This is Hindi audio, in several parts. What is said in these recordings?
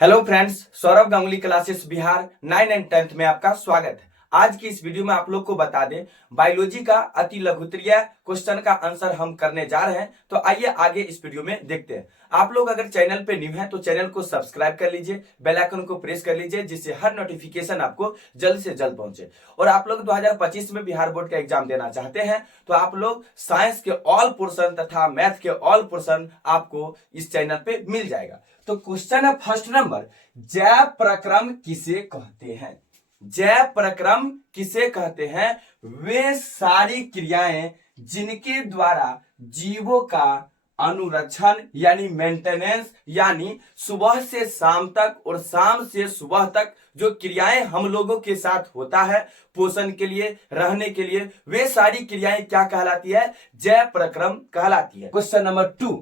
Hello friends, Saurabh Ganguly classes Bihar 9 and 10th में आपका स्वागत है। आज की इस वीडियो में आप लोग को बता दें बायोलॉजी का अति लघुत्तरीय क्वेश्चन का आंसर हम करने जा रहे हैं। तो आइए आगे इस वीडियो में देखते हैं। आप लोग अगर चैनल पे न्यू हैं तो चैनल को सब्सक्राइब कर लीजिए, बेल आइकन को प्रेस कर लीजिए, जिससे हर नोटिफिकेशन आपको जल्द से जल्द पहुंचे। और आप लोग 2025 में बिहार बोर्ड का एग्जाम देना चाहते हैं तो आप लोग साइंस के ऑल पोर्शन तथा मैथ के ऑल पोर्शन आपको इस चैनल पे मिल जाएगा। तो क्वेश्चन है फर्स्ट नंबर, जैव प्रक्रम किसे कहते हैं? जैव प्रक्रम किसे कहते हैं? वे सारी क्रियाएं जिनके द्वारा जीवों का अनुरक्षण यानी मेंटेनेंस, यानी सुबह से शाम तक और शाम से सुबह तक जो क्रियाएं हम लोगों के साथ होता है पोषण के लिए, रहने के लिए, वे सारी क्रियाएं क्या कहलाती है? जैव प्रक्रम कहलाती है। क्वेश्चन नंबर 2,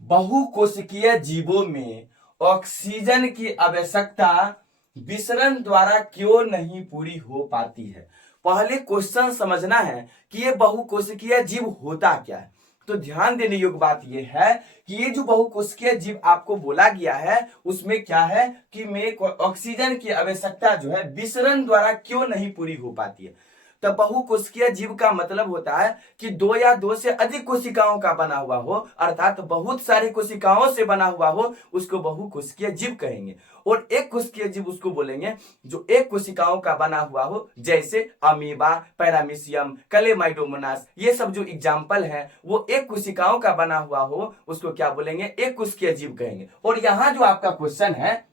बहुकोशिकीय जीवों में ऑक्सीजन की आवश्यकता विसरण द्वारा क्यों नहीं पूरी हो पाती है? पहले क्वेश्चन समझना है कि ये बहुकोशिकीय जीव होता क्या है। तो ध्यान देने योग्य बात यह है कि ये जो बहुकोशिकीय जीव आपको बोला गया है उसमें क्या है कि में ऑक्सीजन की आवश्यकता जो है विसरण द्वारा क्यों नहीं पूरी हो पाती है। तो बहुकोशिकीय जीव का मतलब होता है कि दो या दो से अधिक कोशिकाओं का बना हुआ हो, अर्थात बहुत सारी कोशिकाओं से बना हुआ हो, उसको बहुकोशिकीय जीव कहेंगे। और एक कोशिकीय जीव उसको बोलेंगे जो एक कोशिकाओं का बना हुआ हो, जैसे अमीबा, पैरामीशियम, कलेमाइडोमोनास, ये सब जो एग्जाम्पल है वो एक कोशिकाओं का बना हुआ हो, उसको क्या बोलेंगे? एक कोशिकीय जीव कहेंगे। और यहाँ जो आपका क्वेश्चन है,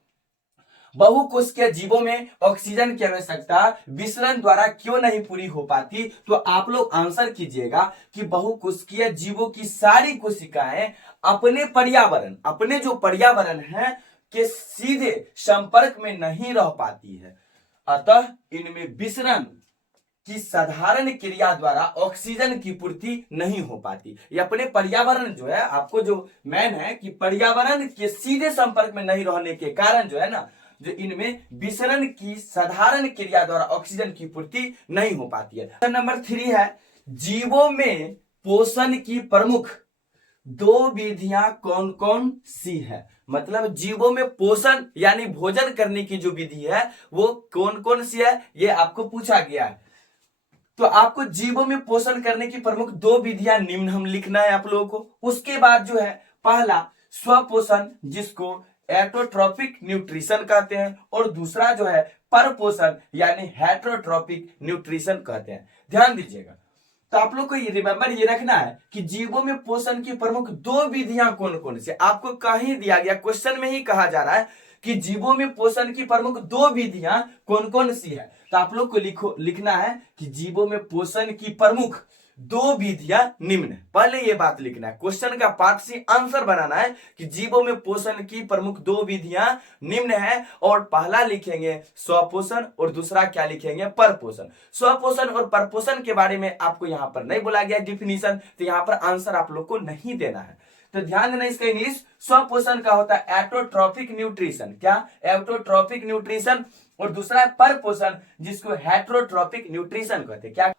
बहुकोशिकीय जीवों में ऑक्सीजन की आवश्यकता विसरण द्वारा क्यों नहीं पूरी हो पाती, तो आप लोग आंसर कीजिएगा कि बहुकोशिकीय जीवों की सारी कोशिकाएं अपने पर्यावरण, अपने जो पर्यावरण है के सीधे संपर्क में नहीं रह पाती है, अतः इनमें विसरण कि साधारण क्रिया द्वारा ऑक्सीजन की पूर्ति नहीं हो पाती। ये अपने पर्यावरण जो है, आपको जो मैन है कि पर्यावरण के सीधे संपर्क में नहीं रहने के कारण जो है ना, जो इनमें विसरण की साधारण क्रिया द्वारा ऑक्सीजन की पूर्ति नहीं हो पाती है। नंबर 3 है, जीवों में पोषण की प्रमुख दो विधियां कौन कौन सी है? मतलब जीवों में पोषण यानी भोजन करने की जो विधि है वो कौन कौन सी है, ये आपको पूछा गया है। तो आपको जीवों में पोषण करने की प्रमुख दो विधियां निम्न हम लिखना है आप लोगों को। उसके बाद जो है पहला स्वपोषण, जिसको एटोट्रोपिक न्यूट्रिशन कहते हैं, और दूसरा जो है परपोषण यानी हेटरोट्रोपिक न्यूट्रिशन कहते हैं। ध्यान दीजिएगा। तो आप लोग को ये रिमेंबर ये रखना है कि जीवों में पोषण की प्रमुख दो विधियां कौन कौन सी? आपको कहीं दिया गया, क्वेश्चन में ही कहा जा रहा है कि जीवों में पोषण की प्रमुख दो विधियां कौन कौन सी है। तो आप लोग को लिखना है कि जीवों में पोषण की प्रमुख दो विधियां निम्न है। पहले ये बात लिखना है, क्वेश्चन का पार्ट सी आंसर बनाना है कि जीवों में पोषण की प्रमुख दो विधियां निम्न है, और पहला लिखेंगे स्वपोषण और दूसरा क्या लिखेंगे? परपोषण। स्वपोषण और परपोषण के बारे में आपको यहां पर नहीं बोला गया डिफिनीशन, तो यहां पर आंसर आप लोग को नहीं देना है। तो ध्यान देना, इसका इंग्लिश स्वपोषण का होता है एटोट्रोपिक न्यूट्रिशन। क्या? एटोट्रोपिक न्यूट्रिशन। और दूसरा है परपोषण, जिसको हेटरोट्रोपिक न्यूट्रिशन कहते हैं। क्या?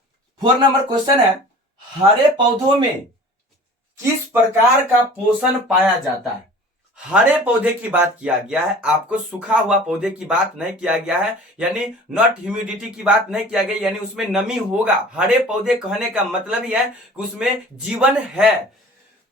4 नंबर क्वेश्चन है, हरे पौधों में किस प्रकार का पोषण पाया जाता है? हरे पौधे की बात किया गया है, आपको सूखा हुआ पौधे की बात नहीं किया गया है, यानी नॉट ह्यूमिडिटी की बात नहीं किया गया, यानी उसमें नमी होगा। हरे पौधे कहने का मतलब ही है कि उसमें जीवन है।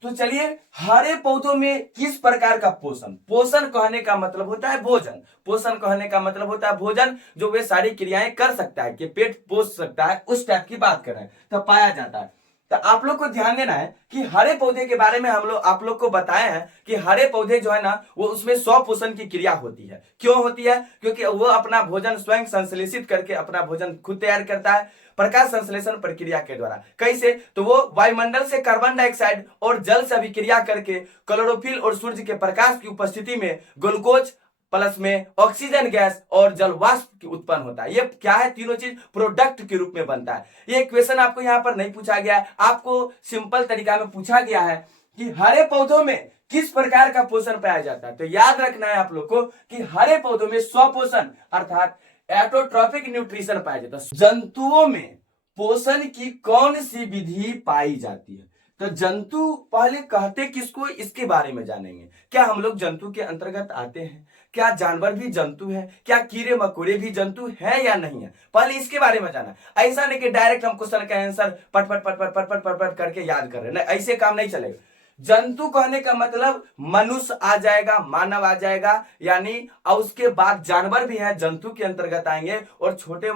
तो चलिए, हरे पौधों में किस प्रकार का पोषण? पोषण कहने का मतलब होता है भोजन। पोषण कहने का मतलब होता है भोजन, जो वे सारी क्रियाएं कर सकता है, कि पेट पोष सकता है, उस टाइप की बात कर रहे हैं, तो पाया जाता है। तो आप लोग को ध्यान देना है कि हरे पौधे के बारे में हम लोग आप लोग को बताए हैं कि हरे पौधे जो है ना, वो उसमें स्वपोषण की क्रिया होती है। क्यों होती है? क्योंकि वो अपना भोजन स्वयं संश्लेषित करके अपना भोजन खुद तैयार करता है प्रकाश संश्लेषण प्रक्रिया के द्वारा। कैसे? तो वो वायुमंडल से कार्बन डाइऑक्साइड और जल से अभिक्रिया करके क्लोरोफिल और सूर्य के प्रकाश की उपस्थिति में ग्लूकोज प्लस में ऑक्सीजन गैस और जल वाष्प उत्पन्न होता है। ये क्या है? तीनों चीज प्रोडक्ट के रूप में बनता है। ये क्वेश्चन आपको यहाँ पर नहीं पूछा गया है, आपको सिंपल तरीका में पूछा गया है कि हरे पौधों में किस प्रकार का पोषण पाया जाता है। तो याद रखना है आप लोग को कि हरे पौधों में स्वपोषण अर्थात एटोट्रोपिक न्यूट्रिशन पाया जाता है। जंतुओं में पोषण की कौन सी विधि पाई जाती है? तो जंतु पहले कहते किसको, इसके बारे में जानेंगे। क्या हम लोग जंतु के अंतर्गत आते हैं? क्या जानवर भी जंतु है? क्या कीड़े मकोड़े भी जंतु है या नहीं है? पहले इसके बारे में जाना। ऐसा नहीं कि डायरेक्ट हम क्वेश्चन का आंसर पट पट पट पट पट पट पट पट करके याद कर रहे हैं, नहीं, ऐसे काम नहीं चलेगा। जंतु कहने का मतलब मनुष्य आ जाएगा, मानव आ जाएगा, यानी और उसके बाद जानवर भी हैं, जंतु के अंतर्गत आएंगे, और छोटे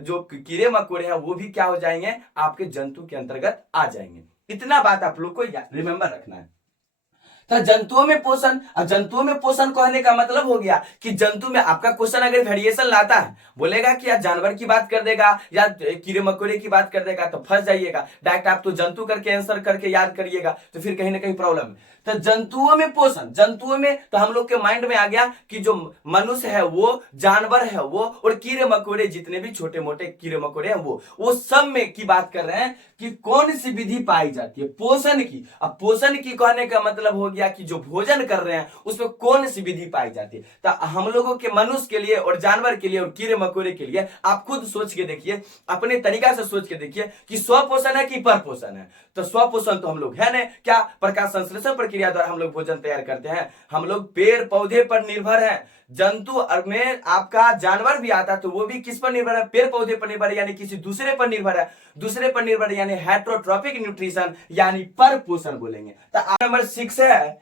जो कीड़े मकोड़े हैं वो भी क्या हो जाएंगे, आपके जंतु के अंतर्गत आ जाएंगे। इतना बात आप लोग को रिमेंबर रखना है। तो जंतुओं में पोषण, अब जंतुओं में पोषण कहने का मतलब हो गया कि जंतु में आपका क्वेश्चन अगर वेरिएशन लाता है, बोलेगा कि या जानवर की बात कर देगा या कीड़े मकोड़े की बात कर देगा, तो फंस जाइएगा। डायरेक्ट आप तो जंतु करके आंसर करके याद करिएगा, तो फिर कहीं ना कहीं प्रॉब्लम है। तो जंतुओं में पोषण, जंतुओं में तो हम लोग के माइंड में आ गया कि जो मनुष्य है वो, जानवर है वो, और कीड़े मकोड़े जितने भी छोटे मोटे कीड़े मकोड़े हैं वो सब में की बात कर रहे हैं कि कौन सी विधि पाई जाती है पोषण की। अब पोषण की कहने का मतलब हो गया कि जो भोजन कर रहे हैं उसमें कौन सी विधि पाई जाती है। तो हम लोगों के मनुष्य के लिए और जानवर के लिए और कीड़े मकोड़े के लिए आप खुद सोच के देखिए, अपने तरीका से सोच के देखिए कि स्वपोषण है कि परपोषण है। तो स्वपोषण तो हम लोग है ना, क्या प्रकाश संश्लेषण प्रक्रिया द्वारा हम लोग भोजन तैयार करते हैं, हम लोग पेड़ पौधे पर निर्भर है। जंतु में आपका जानवर भी आता तो वो भी किस पर निर्भर है, पेड़ पौधे पर निर्भर है, यानी किसी दूसरे पर निर्भर है, दूसरे पर निर्भर यानी हेट्रोट्रॉपिक न्यूट्रिशन यानी परपोषण बोलेंगे। तो नंबर 6 है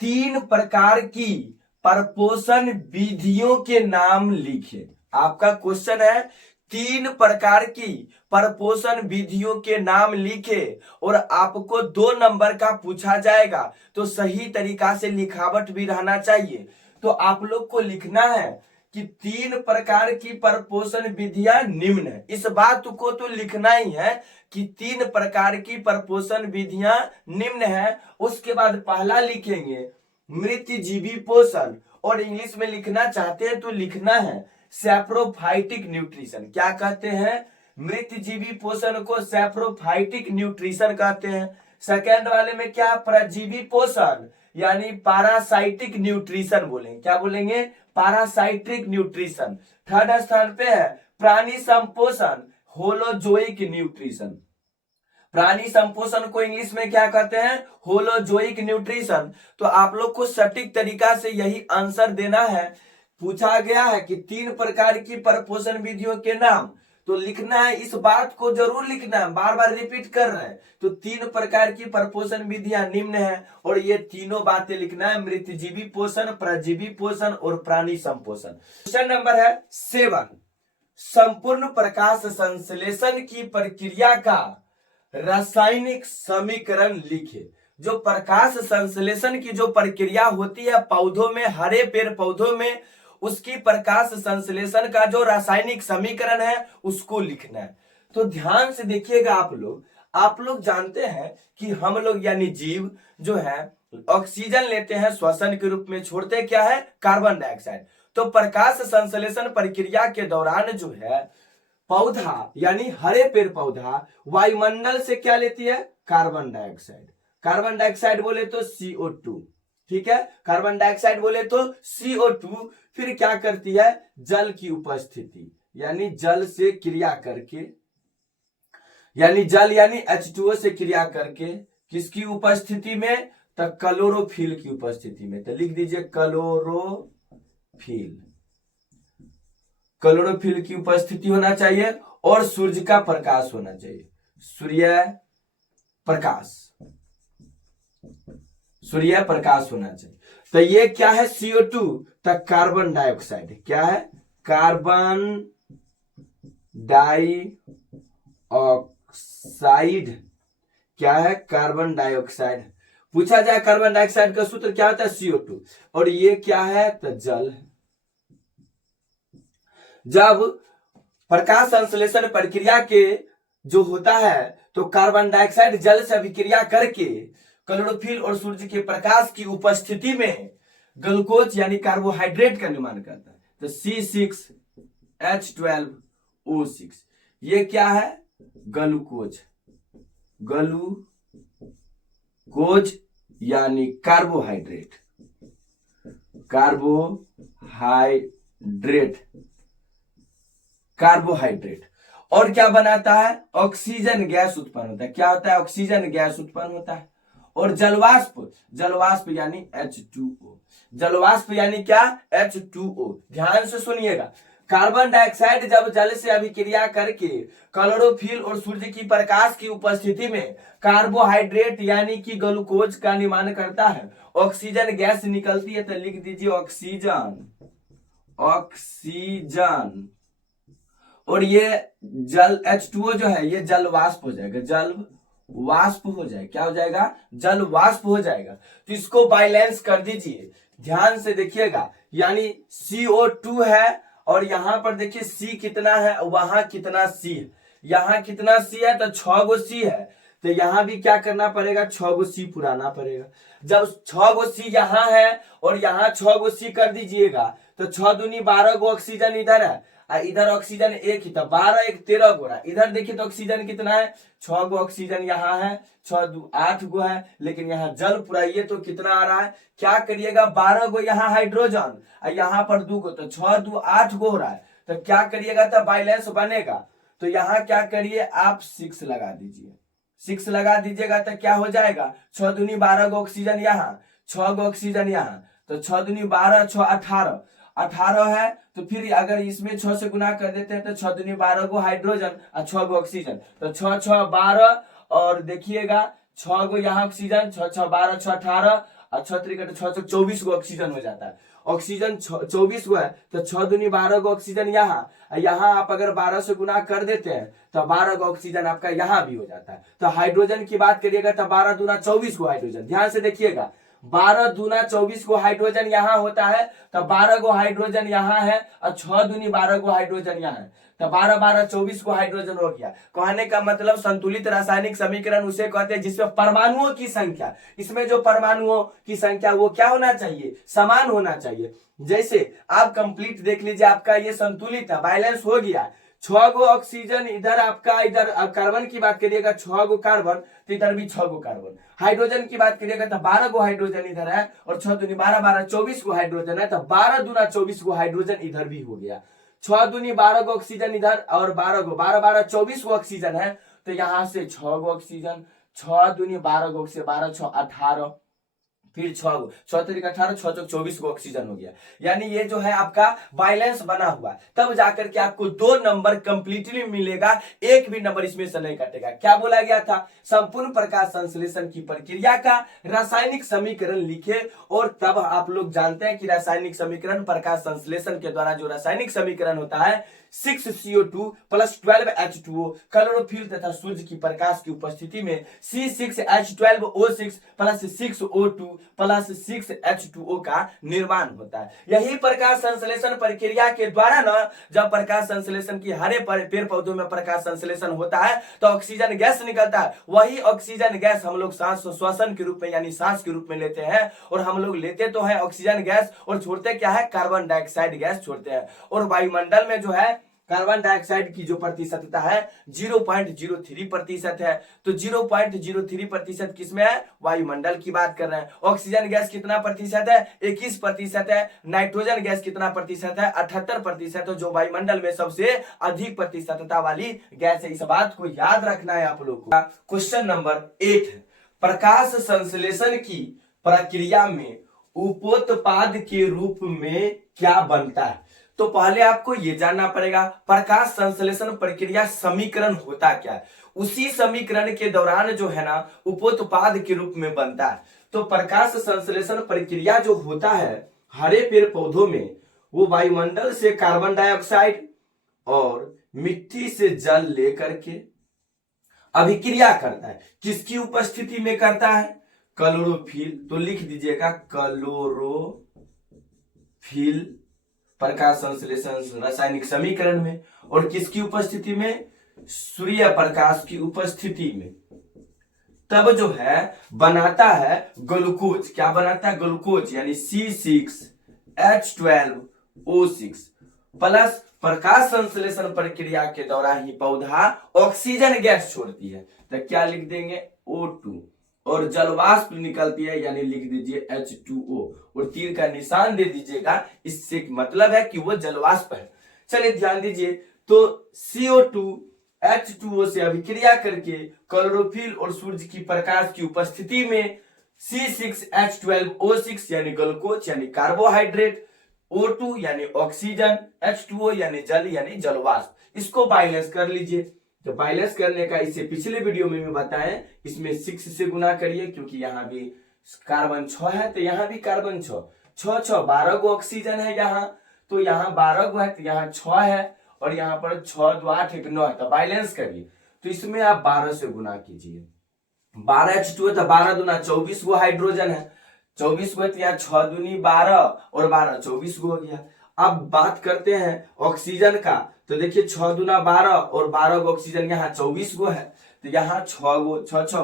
3 प्रकार की परपोषण विधियों के नाम लिखे। आपका क्वेश्चन है 3 प्रकार की परपोषण विधियों के नाम लिखे और आपको 2 नंबर का पूछा जाएगा, तो सही तरीका से लिखावट भी रहना चाहिए। तो आप लोग को लिखना है कि 3 प्रकार की परपोषण विधियां निम्न है। इस बात को तो लिखना ही है कि 3 प्रकार की परपोषण विधियां निम्न है। उसके बाद पहला लिखेंगे मृतजीवी पोषण, और इंग्लिश में लिखना चाहते हैं तो लिखना है सैप्रोफाइटिक न्यूट्रिशन। क्या कहते हैं? मृतजीवी पोषण को सैप्रोफाइटिक न्यूट्रिशन कहते हैं। सेकेंड वाले में क्या? परजीवी पोषण यानी पैरासाइटिक न्यूट्रिशन बोलेंगे। क्या बोलेंगे? Parasitic nutrition. थर्ड स्थान पे है प्राणी संपोषण, होलोजोइक न्यूट्रिशन। प्राणी संपोषण को इंग्लिश में क्या कहते हैं? Holozoic nutrition. तो आप लोग को सटीक तरीका से यही आंसर देना है। पूछा गया है कि 3 प्रकार की परपोषण विधियों के नाम, तो लिखना है, इस बात को जरूर लिखना है, बार बार रिपीट कर रहे हैं। तो 3 प्रकार की परपोषण विधियां निम्न है और ये तीनों बातें लिखना है, मृतजीवी पोषण, परजीवी पोषण और प्राणी संपोषण। क्वेश्चन नंबर है 7, संपूर्ण प्रकाश संश्लेषण की प्रक्रिया का रासायनिक समीकरण लिखे। जो प्रकाश संश्लेषण की जो प्रक्रिया होती है पौधों में, हरे पेड़ पौधों में, उसकी प्रकाश संश्लेषण का जो रासायनिक समीकरण है उसको लिखना है। तो ध्यान से देखिएगा आप लोग जानते हैं कि हम लोग यानी जीव जो है ऑक्सीजन लेते हैं, श्वसन के रूप में छोड़ते क्या है? Carbon dioxide. तो प्रकाश संश्लेषण प्रक्रिया के दौरान जो है पौधा यानी हरे पेड़ पौधा वायुमंडल से क्या लेती है? Carbon dioxide. कार्बन डाइऑक्साइड बोले तो CO2, ठीक है, कार्बन डाइऑक्साइड बोले तो CO2। फिर क्या करती है? जल की उपस्थिति यानी जल से क्रिया करके, यानी जल यानी H2O से क्रिया करके किसकी उपस्थिति में? तो क्लोरोफिल की उपस्थिति में। तो लिख दीजिए क्लोरोफिल। क्लोरोफिल की उपस्थिति होना चाहिए और सूर्य का प्रकाश होना चाहिए, सूर्य प्रकाश होना चाहिए। तो ये क्या है? CO2। तो कार्बन डाइऑक्साइड क्या है? कार्बन डाइऑक्साइड क्या है? Carbon dioxide. पूछा जाए कार्बन डाइऑक्साइड का सूत्र क्या होता है? CO2। और ये क्या है? तो जल। जब प्रकाश संश्लेषण प्रक्रिया के जो होता है तो कार्बन डाइऑक्साइड जल से अभिक्रिया करके क्लोरोफिल और सूर्य के प्रकाश की उपस्थिति में ग्लूकोज यानी कार्बोहाइड्रेट का निर्माण करता है। तो C6H12O6 ये क्या है? ग्लूकोज यानी कार्बोहाइड्रेट। और क्या बनाता है, ऑक्सीजन गैस उत्पन्न होता है। क्या होता है, ऑक्सीजन गैस उत्पन्न होता है। और जलवाष्प, जलवाष्प यानी H2O, जलवाष्प यानी क्या, H2O। ध्यान से सुनिएगा, कार्बन डाइऑक्साइड जब जल से अभिक्रिया करके क्लोरोफिल और सूर्य की प्रकाश की उपस्थिति में कार्बोहाइड्रेट यानी कि ग्लूकोज का निर्माण करता है, ऑक्सीजन गैस निकलती है। तो लिख दीजिए ऑक्सीजन, ऑक्सीजन। और ये जल H2O जो है ये जल वाष्प हो जाएगा, जल वाष्प हो जाएगा। क्या हो जाएगा, जल वाष्प हो जाएगा। तो इसको बैलेंस कर दीजिए, ध्यान से देखिएगा, यानी CO2 है और यहां पर देखिए C कितना है, वहां कितना C है, यहां कितना C है, तो 6 गो C है। तो यहां भी क्या करना पड़ेगा, 6 गो C पुराना पड़ेगा। जब 6 गो C यहां है और यहां 6 गो C कर दीजिएगा, तो 6 दूनी 12 गो ऑक्सीजन इधर है, इधर ऑक्सीजन एक ही था, 12 एक 13 गो रहा। इधर देखिए तो ऑक्सीजन कितना है, 6 गो ऑक्सीजन यहाँ है, 6 2 8 गो है, लेकिन यहाँ जल पुराइए तो कितना आ रहा है, क्या करिएगा, 12 गो यहाँ हाइड्रोजन और यहाँ पर 2 गो, तो 6 2 8 गो हो रहा है। तो क्या करिएगा, तो बैलेंस बनेगा। तो यहाँ क्या करिए, आप 6 लगा दीजिए, 6 लगा दीजिएगा तो क्या हो जाएगा, 6 दूनी 12 गो ऑक्सीजन यहाँ, 6 गो ऑक्सीजन यहाँ, तो 6 दूनी 12 6 18 18 है। तो फिर अगर इसमें 6 से गुना कर देते हैं तो 6 दूनी 12 गो हाइड्रोजन और 6 गो ऑक्सीजन, तो 6 6 12 और देखिएगा 6 गो यहाँ ऑक्सीजन, 6 6 12 6 18 और 6 3 6 6 24 गो ऑक्सीजन हो जाता है। ऑक्सीजन 24 गो है, तो 6 दूनी 12 गो ऑक्सीजन यहाँ आप अगर 12 से गुना कर देते हैं तो 12 गो ऑक्सीजन आपका यहाँ भी हो जाता है। तो हाइड्रोजन की बात करिएगा तो 12 दूना 24 गो हाइड्रोजन। ध्यान से देखिएगा, 12 दूना 24 गो हाइड्रोजन यहाँ होता है, तो 12 गो हाइड्रोजन यहाँ है और 6 दूनी 12 गो हाइड्रोजन यहाँ है, तो 12 12 24 गो हाइड्रोजन हो गया। कहने का मतलब संतुलित रासायनिक समीकरण उसे कहते हैं जिसमें परमाणुओं की संख्या, इसमें जो परमाणुओं की संख्या वो क्या होना चाहिए, समान होना चाहिए। जैसे आप कंप्लीट देख लीजिए, आपका ये संतुलित है, बैलेंस हो गया। 6 गो ऑक्सीजन इधर आपका, इधर कार्बन की बात करिएगा 6 गो कार्बन, तो इधर भी 6 गो कार्बन। हाइड्रोजन की बात करिएगा तो 12 गो हाइड्रोजन इधर है और 6 दूनी 12 12 24 गो हाइड्रोजन है, तो 12 दूना 24 गो हाइड्रोजन इधर भी हो गया। 6 दूनी 12 गो ऑक्सीजन इधर और 12 गो 12 12 24 गो ऑक्सीजन है, तो यहां से 6 गो ऑक्सीजन, 6 दूनी 12 गो ऑक्सीजन, 12 6 18, फिर 6 गो, 6 3 18 6 4 24 गो ऑक्सीजन हो गया। यानी ये जो है आपका बैलेंस बना हुआ, तब जाकर के आपको 2 नंबर कंप्लीटली मिलेगा, एक भी नंबर इसमें से नहीं कटेगा। क्या बोला गया था, संपूर्ण प्रकाश संश्लेषण की प्रक्रिया का रासायनिक समीकरण लिखे। और तब आप लोग जानते हैं कि रासायनिक समीकरण, प्रकाश संश्लेषण के द्वारा जो रासायनिक समीकरण होता है 6CO2 प्लस 12H2O, क्लोरोफिल तथा सूर्य की प्रकाश की उपस्थिति में C6H12O6 plus 6O2 plus 6H2O का निर्माण होता है। यही प्रकाश संश्लेषण प्रक्रिया के द्वारा ना, जब प्रकाश संश्लेषण की हरे पेड़ पौधों में प्रकाश संश्लेषण होता है तो ऑक्सीजन गैस निकलता है। वही ऑक्सीजन गैस हम लोग सांस श्वसन के रूप में यानी सांस के रूप में लेते हैं, और हम लोग लेते तो है ऑक्सीजन गैस और छोड़ते क्या है, कार्बन डाइऑक्साइड गैस छोड़ते हैं। और वायुमंडल में जो है कार्बन डाइऑक्साइड की जो प्रतिशतता है 0.03% है। तो 0.03% किसमें है, वायुमंडल की बात कर रहे हैं। ऑक्सीजन गैस कितना प्रतिशत है, 21% है। नाइट्रोजन गैस कितना प्रतिशत है, 78%। तो जो वायुमंडल में सबसे अधिक प्रतिशतता वाली गैस है, इस बात को याद रखना है आप लोग को। क्वेश्चन नंबर 8, प्रकाश संश्लेषण की प्रक्रिया में उपोत्पाद के रूप में क्या बनता है। तो पहले आपको यह जानना पड़ेगा प्रकाश संश्लेषण प्रक्रिया समीकरण होता क्या है। उसी समीकरण के दौरान जो है ना उपोत्पाद के रूप में बनता है। तो प्रकाश संश्लेषण प्रक्रिया जो होता है हरे पेड़ पौधों में, वो वायुमंडल से कार्बन डाइऑक्साइड और मिट्टी से जल लेकर के अभिक्रिया करता है। किसकी उपस्थिति में करता है, क्लोरोफिल। तो लिख दीजिएगा क्लोरोफिल प्रकाश संश्लेषण रासायनिक समीकरण में। और किसकी उपस्थिति में, सूर्य प्रकाश की उपस्थिति में। तब जो है बनाता है ग्लूकोज। क्या बनाता है, ग्लूकोज, यानी C6H12O6 प्लस प्रकाश संश्लेषण प्रक्रिया के दौरान ही पौधा ऑक्सीजन गैस छोड़ती है, तो क्या लिख देंगे O2, और जलवाष्प निकलती है, यानी लिख दीजिए H2O, और तीर का निशान दे दीजिएगा, इससे मतलब है कि वो जलवाष्प है। चलिए ध्यान दीजिए, तो CO2 H2O से अभिक्रिया करके क्लोरोफिल और सूर्य की प्रकाश की उपस्थिति में C6H12O6 यानी ग्लूकोज यानी कार्बोहाइड्रेट, O2 यानी ऑक्सीजन, H2O यानी जल यानी जलवाष्प, इसको बैलेंस कर लीजिए। तो बैलेंस करने का इससे पिछले वीडियो में बताएं, इसमें 6 से गुना करिए क्योंकि यहाँ भी कार्बन 6 है तो यहाँ भी कार्बन 6, 6 6 12 गो ऑक्सीजन है यहाँ, तो यहाँ 12 गो है तो यहाँ 6 है और यहाँ पर 6 2 8 1 9 है, तो बैलेंस करिए। तो इसमें आप 12 से गुना कीजिए, 12 H2 है तो 12 दूना 24 गो हाइड्रोजन है, 24 गो तो यहाँ 6 दूनी 12 और 12 24 गो हो गया। अब बात करते हैं ऑक्सीजन का, तो देखिए 6 दूना 12 और 12 गो ऑक्सीजन यहाँ 24 गो है, तो यहाँ 6 गो 6 6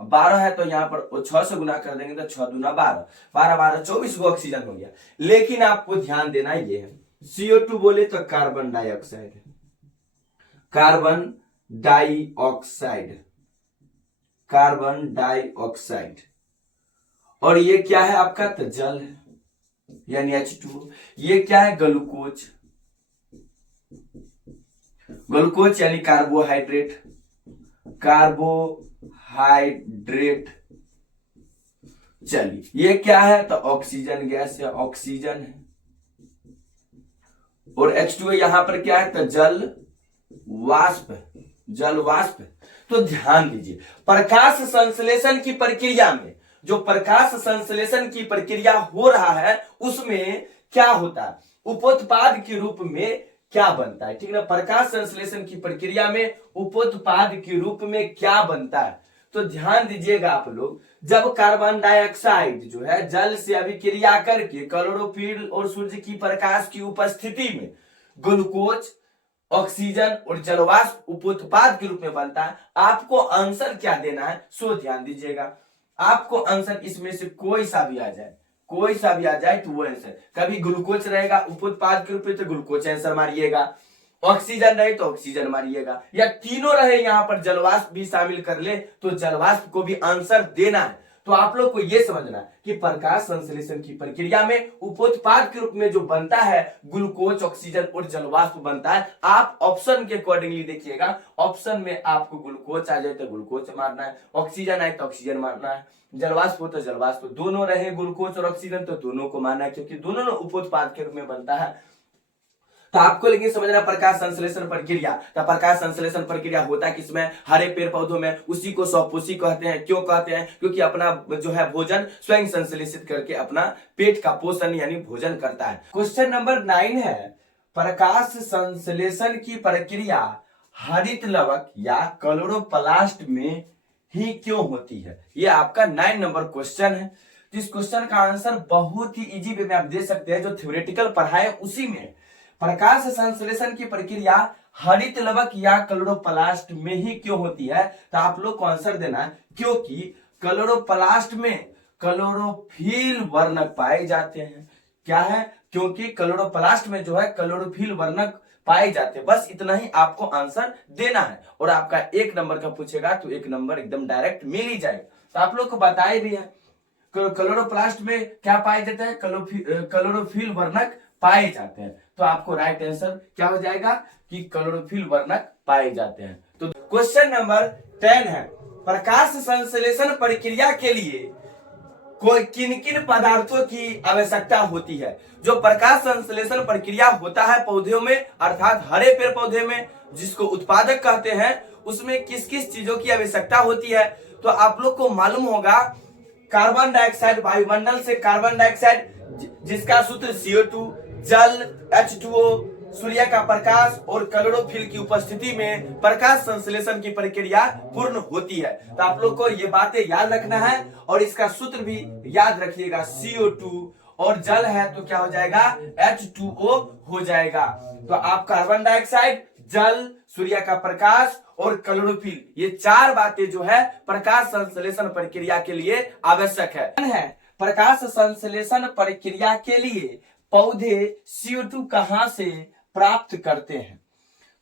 12 है, तो यहाँ पर 6 से गुना कर देंगे तो 6 दूना 12 12 12 24 गो ऑक्सीजन हो गया। लेकिन आपको ध्यान देना ये है, CO2 बोले तो carbon dioxide, carbon dioxide, carbon dioxide, और ये क्या है आपका, तो जल है यानी H2O। ये क्या है, ग्लूकोज, ग्लूकोज यानी कार्बोहाइड्रेट, कार्बोहाइड्रेट। चलिए ये क्या है, तो ऑक्सीजन गैस है, ऑक्सीजन है, और H2O यहां पर क्या है, तो जल वाष्प, जल वाष्प। तो ध्यान दीजिए, प्रकाश संश्लेषण की प्रक्रिया में, जो प्रकाश संश्लेषण की प्रक्रिया हो रहा है उसमें क्या होता है, उपोत्पाद के रूप में क्या बनता है, ठीक ना। प्रकाश संश्लेषण की प्रक्रिया में उपोत्पाद के रूप में क्या बनता है, तो ध्यान दीजिएगा आप लोग, जब कार्बन डाइऑक्साइड जो है जल से अभिक्रिया करके क्लोरोफिल और सूर्य की प्रकाश की उपस्थिति में ग्लूकोज, ऑक्सीजन और जलवाष्प उपोत्पाद के रूप में बनता है। आपको आंसर क्या देना है, सो ध्यान दीजिएगा। आपको आंसर इसमें से कोई सा भी आ जाए, कोई सा भी आ जाए तो वो आंसर, कभी ग्लूकोज रहेगा उपोत्पाद के रूप में तो ग्लूकोज आंसर मारिएगा, ऑक्सीजन रहे तो ऑक्सीजन मारिएगा, या तीनों रहे यहां पर जलवाष्प भी शामिल कर ले तो जलवाष्प को भी आंसर देना है। तो आप लोग को यह समझना है कि प्रकाश संश्लेषण की प्रक्रिया में उपोत्पाद के रूप में जो बनता है ग्लूकोज, ऑक्सीजन और जलवाष्प बनता है। आप ऑप्शन के अकॉर्डिंगली देखिएगा, ऑप्शन में आपको ग्लूकोज आ जाए तो ग्लूकोज मारना है, ऑक्सीजन आए तो ऑक्सीजन मारना है, जलवाष्प हो तो जलवाष्प, दोनों रहे ग्लूकोज और ऑक्सीजन तो दोनों को मारना है क्योंकि दोनों उपोत्पाद के रूप में बनता है। तो आपको लेकिन समझना प्रकाश संश्लेषण प्रक्रिया, तो प्रकाश संश्लेषण प्रक्रिया होता किसमें, हरे पेड़ पौधों में, उसी को स्वपोषी कहते हैं। क्यों कहते हैं, क्योंकि अपना जो है भोजन स्वयं संश्लेषित करके अपना पेट का पोषण यानी भोजन करता है। क्वेश्चन नंबर 9 है, प्रकाश संश्लेषण की प्रक्रिया हरित लवक या क्लोरोप्लास्ट में ही क्यों होती है। ये आपका 9 नंबर क्वेश्चन है। तो इस क्वेश्चन का आंसर बहुत ही इजी वे में आप दे सकते हैं, जो थ्योरेटिकल पढ़ाए उसी में। प्रकाश संश्लेषण की प्रक्रिया हरित लवक या क्लोरोप्लास्ट में ही क्यों होती है, तो आप लोग को आंसर देना है क्योंकि क्लोरोप्लास्ट में क्लोरोफिल वर्णक पाए जाते हैं। क्या है, क्योंकि क्लोरोप्लास्ट में जो है क्लोरोफिल वर्णक पाए जाते हैं। बस इतना ही आपको आंसर देना है और आपका 1 नंबर का पूछेगा तो 1 नंबर एकदम डायरेक्ट मिल ही जाएगा। तो आप लोग को बताए भी है क्लोरोप्लास्ट में क्या पाए जाते हैं, क्लोरोफिल वर्णक पाए जाते हैं। तो आपको राइट आंसर क्या हो जाएगा कि क्लोरोफिल वर्णक पाए जाते हैं। तो क्वेश्चन नंबर 10 है, प्रकाश संश्लेषण प्रक्रिया के लिए कोई किन किन पदार्थों की आवश्यकता होती है। जो प्रकाश संश्लेषण प्रक्रिया होता है पौधों में अर्थात हरे पेड़ पौधे में, जिसको उत्पादक कहते हैं, उसमें किस किस चीजों की आवश्यकता होती है। तो आप लोग को मालूम होगा, कार्बन डाइऑक्साइड, वायुमंडल से कार्बन डाइऑक्साइड जिसका सूत्र CO2, जल H2O, सूर्य का प्रकाश और क्लोरोफिल की उपस्थिति में प्रकाश संश्लेषण की प्रक्रिया पूर्ण होती है। तो आप लोग को ये बातें याद रखना है और इसका सूत्र भी याद रखिएगा, CO2 और जल है तो क्या हो जाएगा, H2O हो जाएगा। तो आप कार्बन डाइऑक्साइड, जल, सूर्य का प्रकाश और क्लोरोफिल, ये 4 बातें जो है प्रकाश संश्लेषण प्रक्रिया के लिए आवश्यक है। प्रकाश संश्लेषण प्रक्रिया के लिए पौधे CO2 कहां से प्राप्त करते हैं।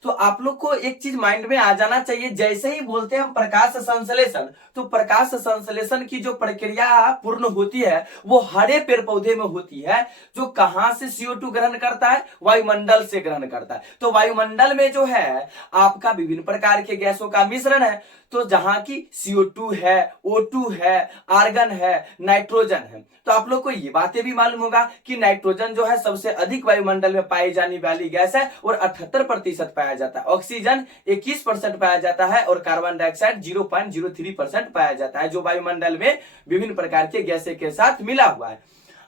तो आप लोग को एक चीज माइंड में आ जाना चाहिए, जैसे ही बोलते हैं हम प्रकाश संश्लेषण, तो प्रकाश संश्लेषण की जो प्रक्रिया पूर्ण होती है वो हरे पेड़ पौधे में होती है, जो कहां से CO2 ग्रहण करता है, वायुमंडल से ग्रहण करता है। तो वायुमंडल में जो है आपका विभिन्न प्रकार के गैसों का मिश्रण है, तो जहां की CO2 है, O2 है, आर्गन है, नाइट्रोजन है। तो आप लोग को ये बातें भी मालूम होगा कि नाइट्रोजन जो है सबसे अधिक वायुमंडल में पाई जाने वाली गैस है और 78% पाया जाता है। ऑक्सीजन 21% पाया जाता है और कार्बन डाइऑक्साइड 0.03% पाया जाता है, जो वायुमंडल में विभिन्न प्रकार के गैसें के साथ मिला हुआ है।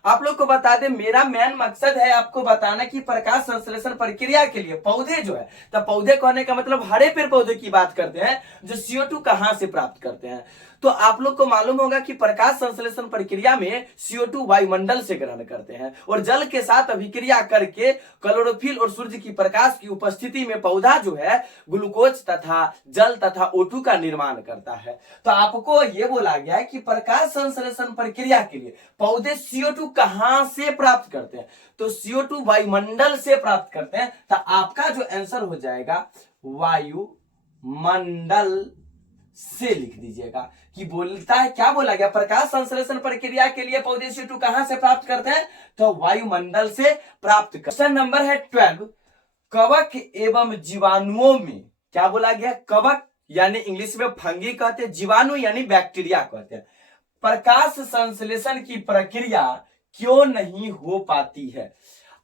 आप लोग को बता दें, मेरा मेन मकसद है आपको बताना कि प्रकाश संश्लेषण प्रक्रिया के लिए पौधे जो है, तो पौधे कहने का मतलब हरे पेड़ पौधे की बात करते हैं, जो CO2 कहां से प्राप्त करते हैं। तो आप लोग को मालूम होगा कि प्रकाश संश्लेषण प्रक्रिया में CO2 वायुमंडल से ग्रहण करते हैं और जल के साथ अभिक्रिया करके क्लोरोफिल और सूर्य की प्रकाश की उपस्थिति में पौधा जो है ग्लूकोज तथा जल तथा O2 का निर्माण करता है। तो आपको यह बोला गया है कि प्रकाश संश्लेषण प्रक्रिया के लिए पौधे CO2 कहां से प्राप्त करते हैं, तो CO2 वायुमंडल से प्राप्त करते हैं। तो आपका जो आंसर हो जाएगा वायुमंडल से लिख दीजिएगा कि बोलता है, क्या बोला गया, प्रकाश संश्लेषण प्रक्रिया के लिए पौधे CO2 कहां से प्राप्त करते हैं, तो वायुमंडल से प्राप्त करते हैं। क्वेश्चन नंबर है 12, कवक एवं जीवाणुओं में, क्या बोला गया, कवक यानी इंग्लिश में फंगी कहते हैं, जीवाणु यानी बैक्टीरिया कहते हैं, प्रकाश संश्लेषण की प्रक्रिया क्यों नहीं हो पाती है।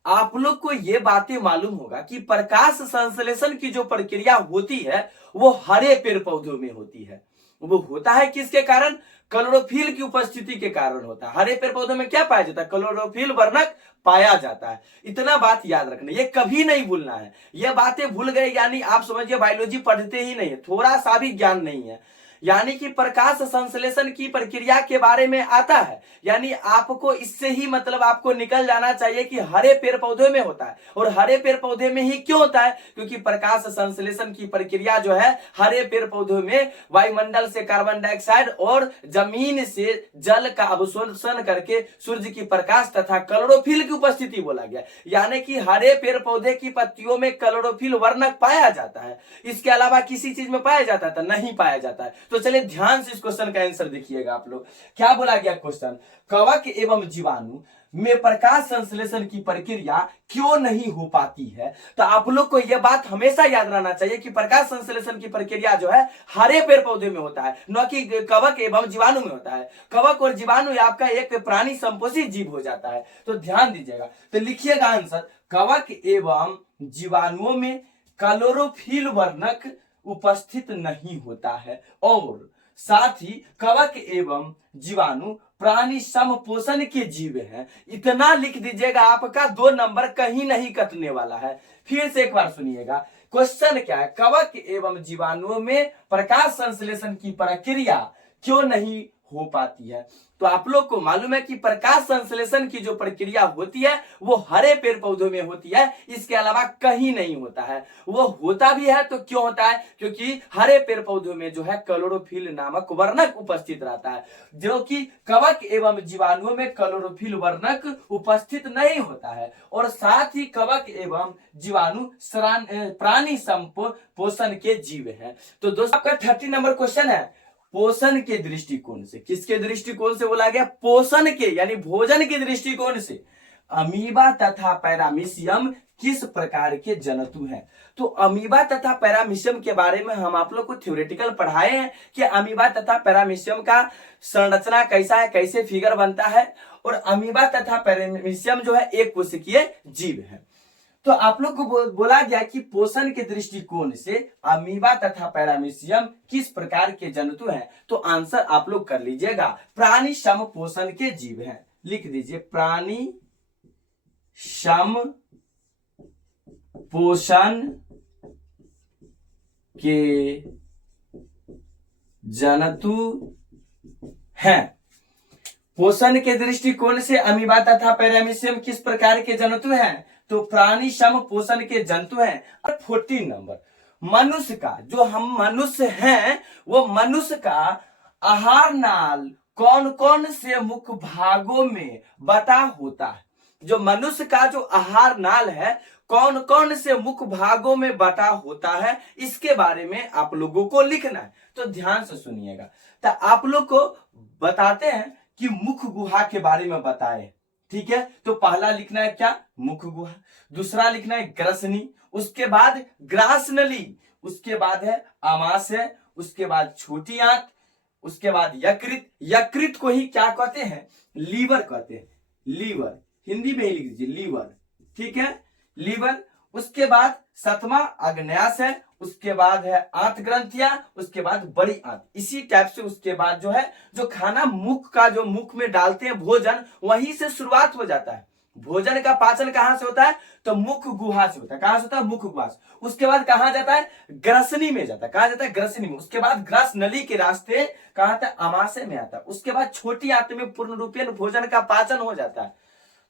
आप लोग को यह बातें मालूम होगा कि प्रकाश संश्लेषण की जो प्रक्रिया होती है वो हरे पेड़ पौधों में होती है। वो होता है किसके कारण, क्लोरोफिल की उपस्थिति के कारण होता है। हरे पेड़ पौधों में क्या पाया जाता है, क्लोरोफिल वर्णक पाया जाता है। इतना बात याद रखना, ये कभी नहीं भूलना है। ये बातें भूल गए यानी आप समझिए बायोलॉजी पढ़ते ही नहीं है, थोड़ा सा भी ज्ञान नहीं है। यानी कि प्रकाश संश्लेषण की प्रक्रिया के बारे में आता है, यानी आपको इससे ही मतलब आपको निकल जाना चाहिए कि हरे पेड़ पौधे में होता है। और हरे पेड़ पौधे में ही क्यों होता है, क्योंकि प्रकाश संश्लेषण की प्रक्रिया जो है हरे पेड़ पौधों में वायुमंडल से कार्बन डाइऑक्साइड और जमीन से जल का अवशोषण करके सूर्य की प्रकाश तथा क्लोरोफिल की उपस्थिति बोला गया। यानी कि हरे पेड़ पौधे की पत्तियों में क्लोरोफिल वर्णक पाया जाता है, इसके अलावा किसी चीज में पाया जाता है, नहीं पाया जाता है। तो चलिए ध्यान से इस क्वेश्चन का आंसर देखिएगा आप लोग। क्या बोला गया क्वेश्चन, कवक एवं जीवाणु में प्रकाश संश्लेषण की प्रक्रिया क्यों नहीं हो पाती है। तो आप लोग को यह बात हमेशा याद रहना चाहिए कि प्रकाश संश्लेषण की प्रक्रिया जो है हरे पेड़ पौधे में होता है, न कि कवक एवं जीवाणु में होता है। कवक और जीवाणु आपका एक प्राणी संपोषित जीव हो जाता है। तो ध्यान दीजिएगा, तो लिखिएगा आंसर, कवक एवं जीवाणुओं में क्लोरोफिल वर्णक उपस्थित नहीं होता है और साथ ही कवक एवं जीवाणु प्राणी समपोषण के जीव हैं। इतना लिख दीजिएगा, आपका 2 नंबर कहीं नहीं कटने वाला है। फिर से एक बार सुनिएगा, क्वेश्चन क्या है, कवक एवं जीवाणुओं में प्रकाश संश्लेषण की प्रक्रिया क्यों नहीं हो पाती है। तो आप लोग को मालूम है कि प्रकाश संश्लेषण की जो प्रक्रिया होती है वो हरे पेड़ पौधों में होती है, इसके अलावा कहीं नहीं होता है। वो होता भी है तो क्यों होता है, क्योंकि हरे पेड़ पौधों में जो है क्लोरोफिल नामक वर्णक उपस्थित रहता है, जो कि कवक एवं जीवाणुओं में क्लोरोफिल वर्णक उपस्थित नहीं होता है। और साथ ही कवक एवं जीवाणु प्राणी संपोषण के जीव हैं। तो दोस्तों आपका 30 नंबर क्वेश्चन है, पोषण के दृष्टिकोण से, किसके दृष्टिकोण से बोला गया, पोषण के यानी भोजन के दृष्टिकोण से अमीबा तथा पैरामीशियम किस प्रकार के जंतु हैं। तो अमीबा तथा पैरामीशियम के बारे में हम आप लोग को थ्योरेटिकल पढ़ाए हैं कि अमीबा तथा पैरामीशियम का संरचना कैसा है, कैसे फिगर बनता है। और अमीबा तथा पैरामीशियम जो है एक कोशिकीय जीव है। तो आप लोग को बोला गया कि पोषण के दृष्टिकोण से अमीबा तथा पैरामीशियम किस प्रकार के जंतु हैं। तो आंसर आप लोग कर लीजिएगा, प्राणी सम पोषण के जीव हैं। लिख दीजिए, प्राणी सम पोषण के जंतु हैं। पोषण के दृष्टिकोण से अमीबा तथा पैरामीशियम किस प्रकार के जंतु हैं, तो प्राणी सम पोषण के जंतु हैं। 14 नंबर, मनुष्य का, जो हम मनुष्य हैं वो मनुष्य का आहार नाल कौन कौन से मुख्य भागों में बटा होता है। जो मनुष्य का जो आहार नाल है कौन कौन से मुख्य भागों में बटा होता है, इसके बारे में आप लोगों को लिखना है। तो ध्यान से सुनिएगा। तो आप लोग को बताते हैं कि मुख्य गुहा के बारे में बताएं। ठीक है, तो पहला लिखना है क्या, मुख्य गुहा। दूसरा लिखना है ग्रसनी, उसके बाद ग्रासनली, उसके बाद है आमाशय, उसके बाद छोटी आंत, उसके बाद यकृत। यकृत को ही क्या कहते हैं, लीवर कहते हैं। लीवर हिंदी में ही लिख दीजिए, लीवर। ठीक है, लीवर। उसके बाद सातवां अग्न्याशय, उसके बाद है आंत ग्रंथियां, उसके बाद बड़ी आंत। इसी टाइप से उसके बाद जो है जो खाना मुख का जो मुख में डालते हैं भोजन, वहीं से शुरुआत हो जाता है। भोजन का पाचन कहां से होता है, तो मुख गुहा से होता है। कहां से होता है, मुख गुहा से। उसके बाद कहां जाता है, ग्रसनी में जाता है। कहां जाता है, ग्रसनी में। उसके बाद ग्रस नली के रास्ते कहां आता है, आमाशय में आता है। उसके बाद छोटी आंत में पूर्ण रूपेण भोजन का पाचन हो जाता है।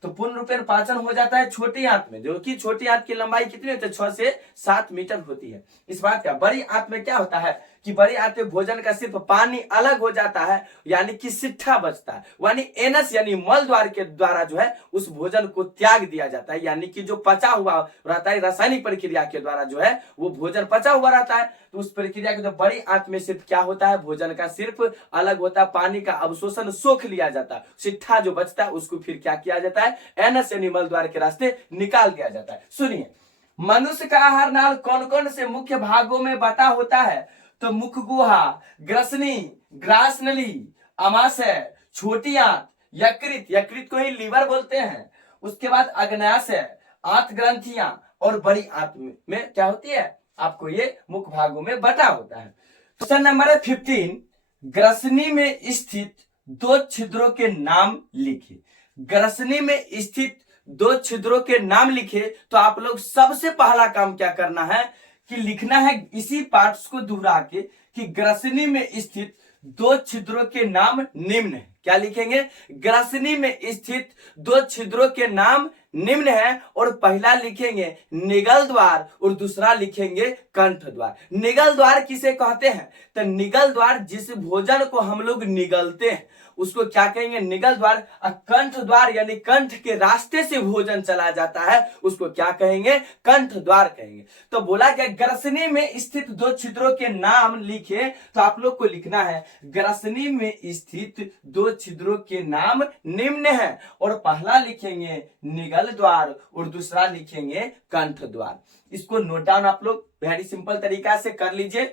तो पूर्ण रूपेण पाचन हो जाता है छोटी आंत में, जो कि छोटी आंत की लंबाई कितनी होती है, 6 से 7 मीटर होती है। इस बात का बड़ी आंत में क्या होता है कि बड़ी आंत में भोजन का सिर्फ पानी अलग हो जाता है, यानी कि सिट्ठा बचता है, यानी एनस यानी मल द्वार के द्वारा जो है उस भोजन को त्याग दिया जाता है, यानी कि जो पचा हुआ रहता है रासायनिक प्रक्रिया के द्वारा जो है वो भोजन पचा हुआ रहता है। तो उस प्रक्रिया के द्वारा बड़ी आंत में सिर्फ क्या होता है, भोजन का सिर्फ अलग होता है, पानी का अवशोषण सोख लिया जाता है। सिट्ठा जो बचता है उसको फिर क्या किया जाता है, एनस यानी मल द्वार के रास्ते निकाल दिया जाता है। सुनिए, मनुष्य का आहार नाल कौन कौन से मुख्य भागों में बटा होता है, तो मुख गुहा, ग्रसनी, ग्रासनली, आमाशय, छोटी आंत, यकृत, यकृत को ही लीवर बोलते हैं, उसके बाद अग्न्याशय, आंत ग्रंथियां और बड़ी आंत में क्या होती है, आपको ये मुख्य भागों में बटा होता है। क्वेश्चन नंबर है 15, ग्रसनी में स्थित 2 छिद्रों के नाम लिखिए। ग्रसनी में स्थित 2 छिद्रों के नाम लिखे। तो आप लोग सबसे पहला काम क्या करना है कि लिखना है इसी पार्ट्स को दोहरा के कि ग्रसनी में स्थित 2 छिद्रों के नाम निम्न है। क्या लिखेंगे, ग्रसनी में स्थित 2 छिद्रों के नाम निम्न है, और पहला लिखेंगे निगल द्वार और दूसरा लिखेंगे कंठ द्वार। निगल द्वार किसे कहते हैं, तो निगल द्वार जिस भोजन को हम लोग निगलते हैं उसको क्या कहेंगे, निगल द्वार। कंठ द्वार यानी कंठ के रास्ते से भोजन चला जाता है उसको क्या कहेंगे, कंठ द्वार कहेंगे। तो बोला क्या, ग्रसनी में स्थित 2 छिद्रों के नाम लिखे। तो आप लोग को लिखना है ग्रसनी में स्थित 2 छिद्रों के नाम निम्न है, और पहला लिखेंगे निगल द्वार और दूसरा लिखेंगे कंठ द्वार। इसको नोट डाउन आप लोग वेरी सिंपल तरीका से कर लीजिए।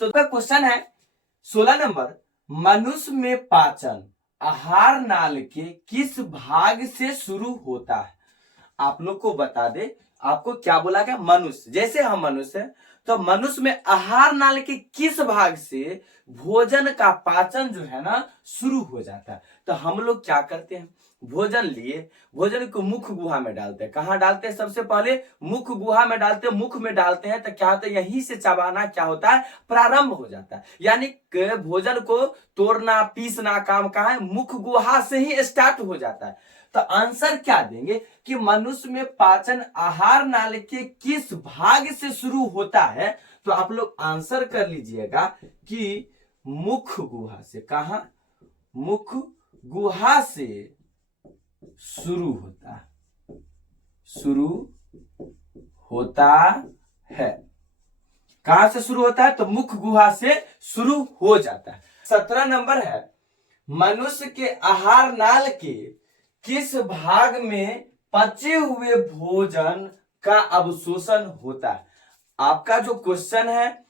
तो क्वेश्चन है 16 नंबर, मनुष्य में पाचन आहार नाल के किस भाग से शुरू होता है। आप लोग को बता दे, आपको क्या बोला गया, मनुष्य, जैसे हम मनुष्य हैं तो मनुष्य में आहार नाल के किस भाग से भोजन का पाचन जो है ना शुरू हो जाता है। तो हम लोग क्या करते हैं, भोजन लिए, भोजन को मुख गुहा में डालते हैं। कहां डालते हैं, सबसे पहले मुख गुहा में डालते हैं, मुख में डालते हैं। तो क्या होता है, यहीं से चबाना क्या होता है, प्रारंभ हो जाता है। यानी भोजन को तोड़ना पीसना काम कहां है, मुख गुहा से ही स्टार्ट हो जाता है। तो आंसर क्या देंगे कि मनुष्य में पाचन आहार नाल के किस भाग से शुरू होता है। तो आप लोग आंसर कर लीजिएगा कि मुख गुहा से। कहां, मुख गुहा से शुरू होता है, शुरू होता है। कहां से शुरू होता है, तो मुख गुहा से शुरू हो जाता है। 17 नंबर है, मनुष्य के आहार नाल के किस भाग में पचे हुए भोजन का अवशोषण होता है। आपका जो क्वेश्चन है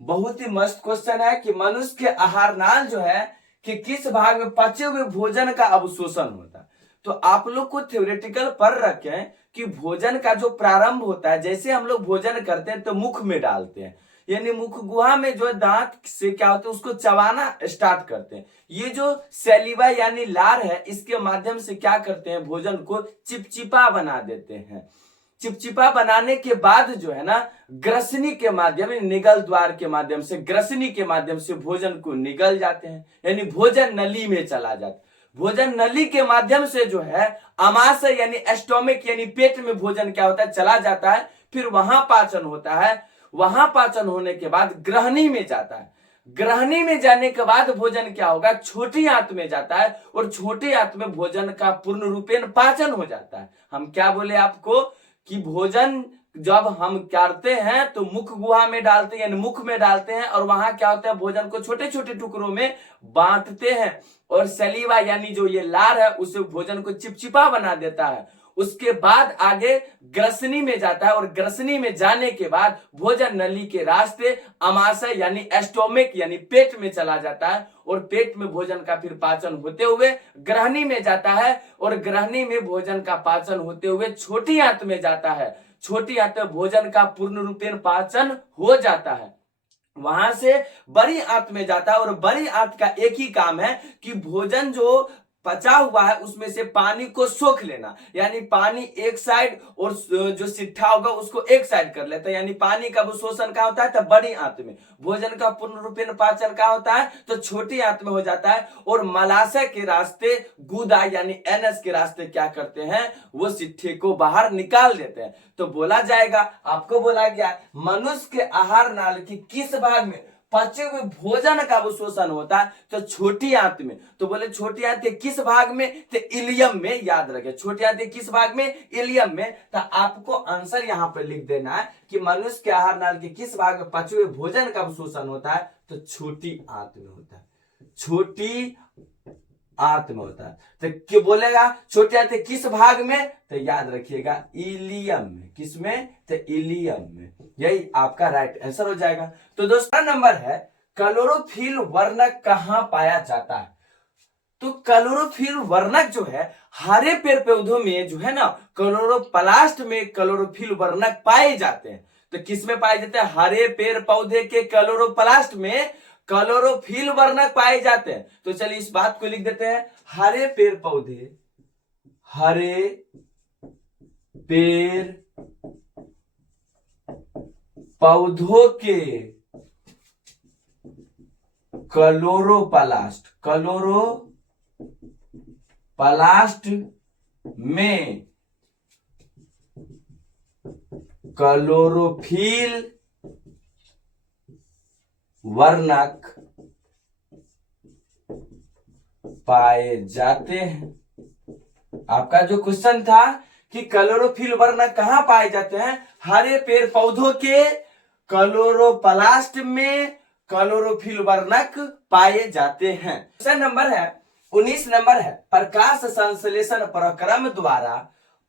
बहुत ही मस्त क्वेश्चन है कि मनुष्य के आहार नाल जो है कि किस भाग में पचे हुए भोजन का अवशोषण होता है। तो आप लोग को थ्योरेटिकल पढ़ रखें कि भोजन का जो प्रारंभ होता है, जैसे हम लोग भोजन करते हैं तो मुख में डालते हैं, यानी मुख गुहा में जो दांत से क्या होता है उसको चबाना स्टार्ट करते हैं। ये जो सैलिवा यानी लार है इसके माध्यम से क्या करते हैं, भोजन को चिपचिपा बना देते हैं। चिपचिपा बनाने के बाद जो है ना ग्रसनी के माध्यम, निगल द्वार के माध्यम से, ग्रसनी के माध्यम से भोजन को निगल जाते हैं, यानी भोजन नली में चला जाता है। भोजन नली के माध्यम से जो है आमाशय यानी एस्टोमिक यानी पेट में भोजन क्या होता है, चला जाता है। फिर वहां पाचन होता है, वहां पाचन होने के बाद ग्रहणी में जाता है। ग्रहणी में जाने के बाद भोजन क्या होगा, छोटी आंत में जाता है और छोटी आंत में भोजन का पूर्ण रूपेण पाचन हो जाता है। हम क्या बोले आपको कि भोजन जब हम करते हैं तो मुख गुहा में डालते हैं, यानी मुख में डालते हैं, और वहां क्या होता है, भोजन को छोटे छोटे टुकड़ों में बांटते हैं, और सलीवा यानी जो ये लार है उसे भोजन को चिपचिपा बना देता है। उसके बाद आगे ग्रसनी में जाता है, और ग्रसनी में जाने के बाद भोजन नली के रास्ते अमाशय यानी एस्टोमिक यानी पेट में चला जाता है, और पेट में भोजन का फिर पाचन होते हुए ग्रहणी में जाता है, और ग्रहणी में भोजन का पाचन होते हुए छोटी आंत में जाता है। छोटी आंत में भोजन का पूर्ण रूपेण पाचन हो जाता है, वहां से बड़ी आंत में जाता है, और बड़ी आंत का एक ही काम है कि भोजन जो पचा हुआ है उसमें से पानी को सोख लेना, यानी पानी एक साइड और जो सिट्ठा होगा उसको एक साइड कर लेता है, यानी पानी का वो शोषण क्या होता है तो बड़ी आंत में, भोजन का पूर्ण रूपेण पाचन क्या होता है तो छोटी आंत में हो जाता है, और मलाशय के रास्ते गुदा यानी एनएस के रास्ते क्या करते हैं, वो सिट्ठे को बाहर निकाल देते हैं। तो बोला जाएगा, आपको बोला गया मनुष्य के आहार नाल की किस भाग में पचे हुए भोजन का वो शोषण होता है, तो छोटी आंत में। तो बोले छोटी आंत के किस भाग में, तो इलियम में, याद रखे छोटी आंत के किस भाग में, इलियम में। तो आपको आंसर यहाँ पे लिख देना है कि मनुष्य के आहार नाल के किस भाग में पचे हुए भोजन का शोषण होता है, तो छोटी आंत में होता है, छोटी आंत में होता है। तो क्यों बोलेगा छोटे आंत किस भाग में, तो याद रखिएगा इलियम में। किसमें, तो इलियम में। यही आपका राइट आंसर हो जाएगा। तो दूसरा नंबर है क्लोरोफिल वर्णक कहां पाया जाता है। तो क्लोरोफिल वर्णक जो है हरे पेड़ पौधों में जो है ना, क्लोरोप्लास्ट में क्लोरोफिल वर्णक पाए जाते हैं। तो किसमें पाए जाते हैं, हरे पेड़ पौधे के क्लोरोप्लास्ट में क्लोरोफिल वर्णक पाए जाते हैं। तो चलिए इस बात को लिख देते हैं, हरे पेड़ पौधे, हरे पेड़ पौधों के क्लोरोप्लास्ट, क्लोरोप्लास्ट में क्लोरोफिल वर्णक पाए जाते हैं। आपका जो क्वेश्चन था कि क्लोरोफिल वर्णक कहां पाए जाते हैं, हरे पेड़ पौधों के क्लोरोप्लास्ट में क्लोरोफिल वर्णक पाए जाते हैं। क्वेश्चन नंबर है 19 नंबर है, प्रकाश संश्लेषण प्रक्रम द्वारा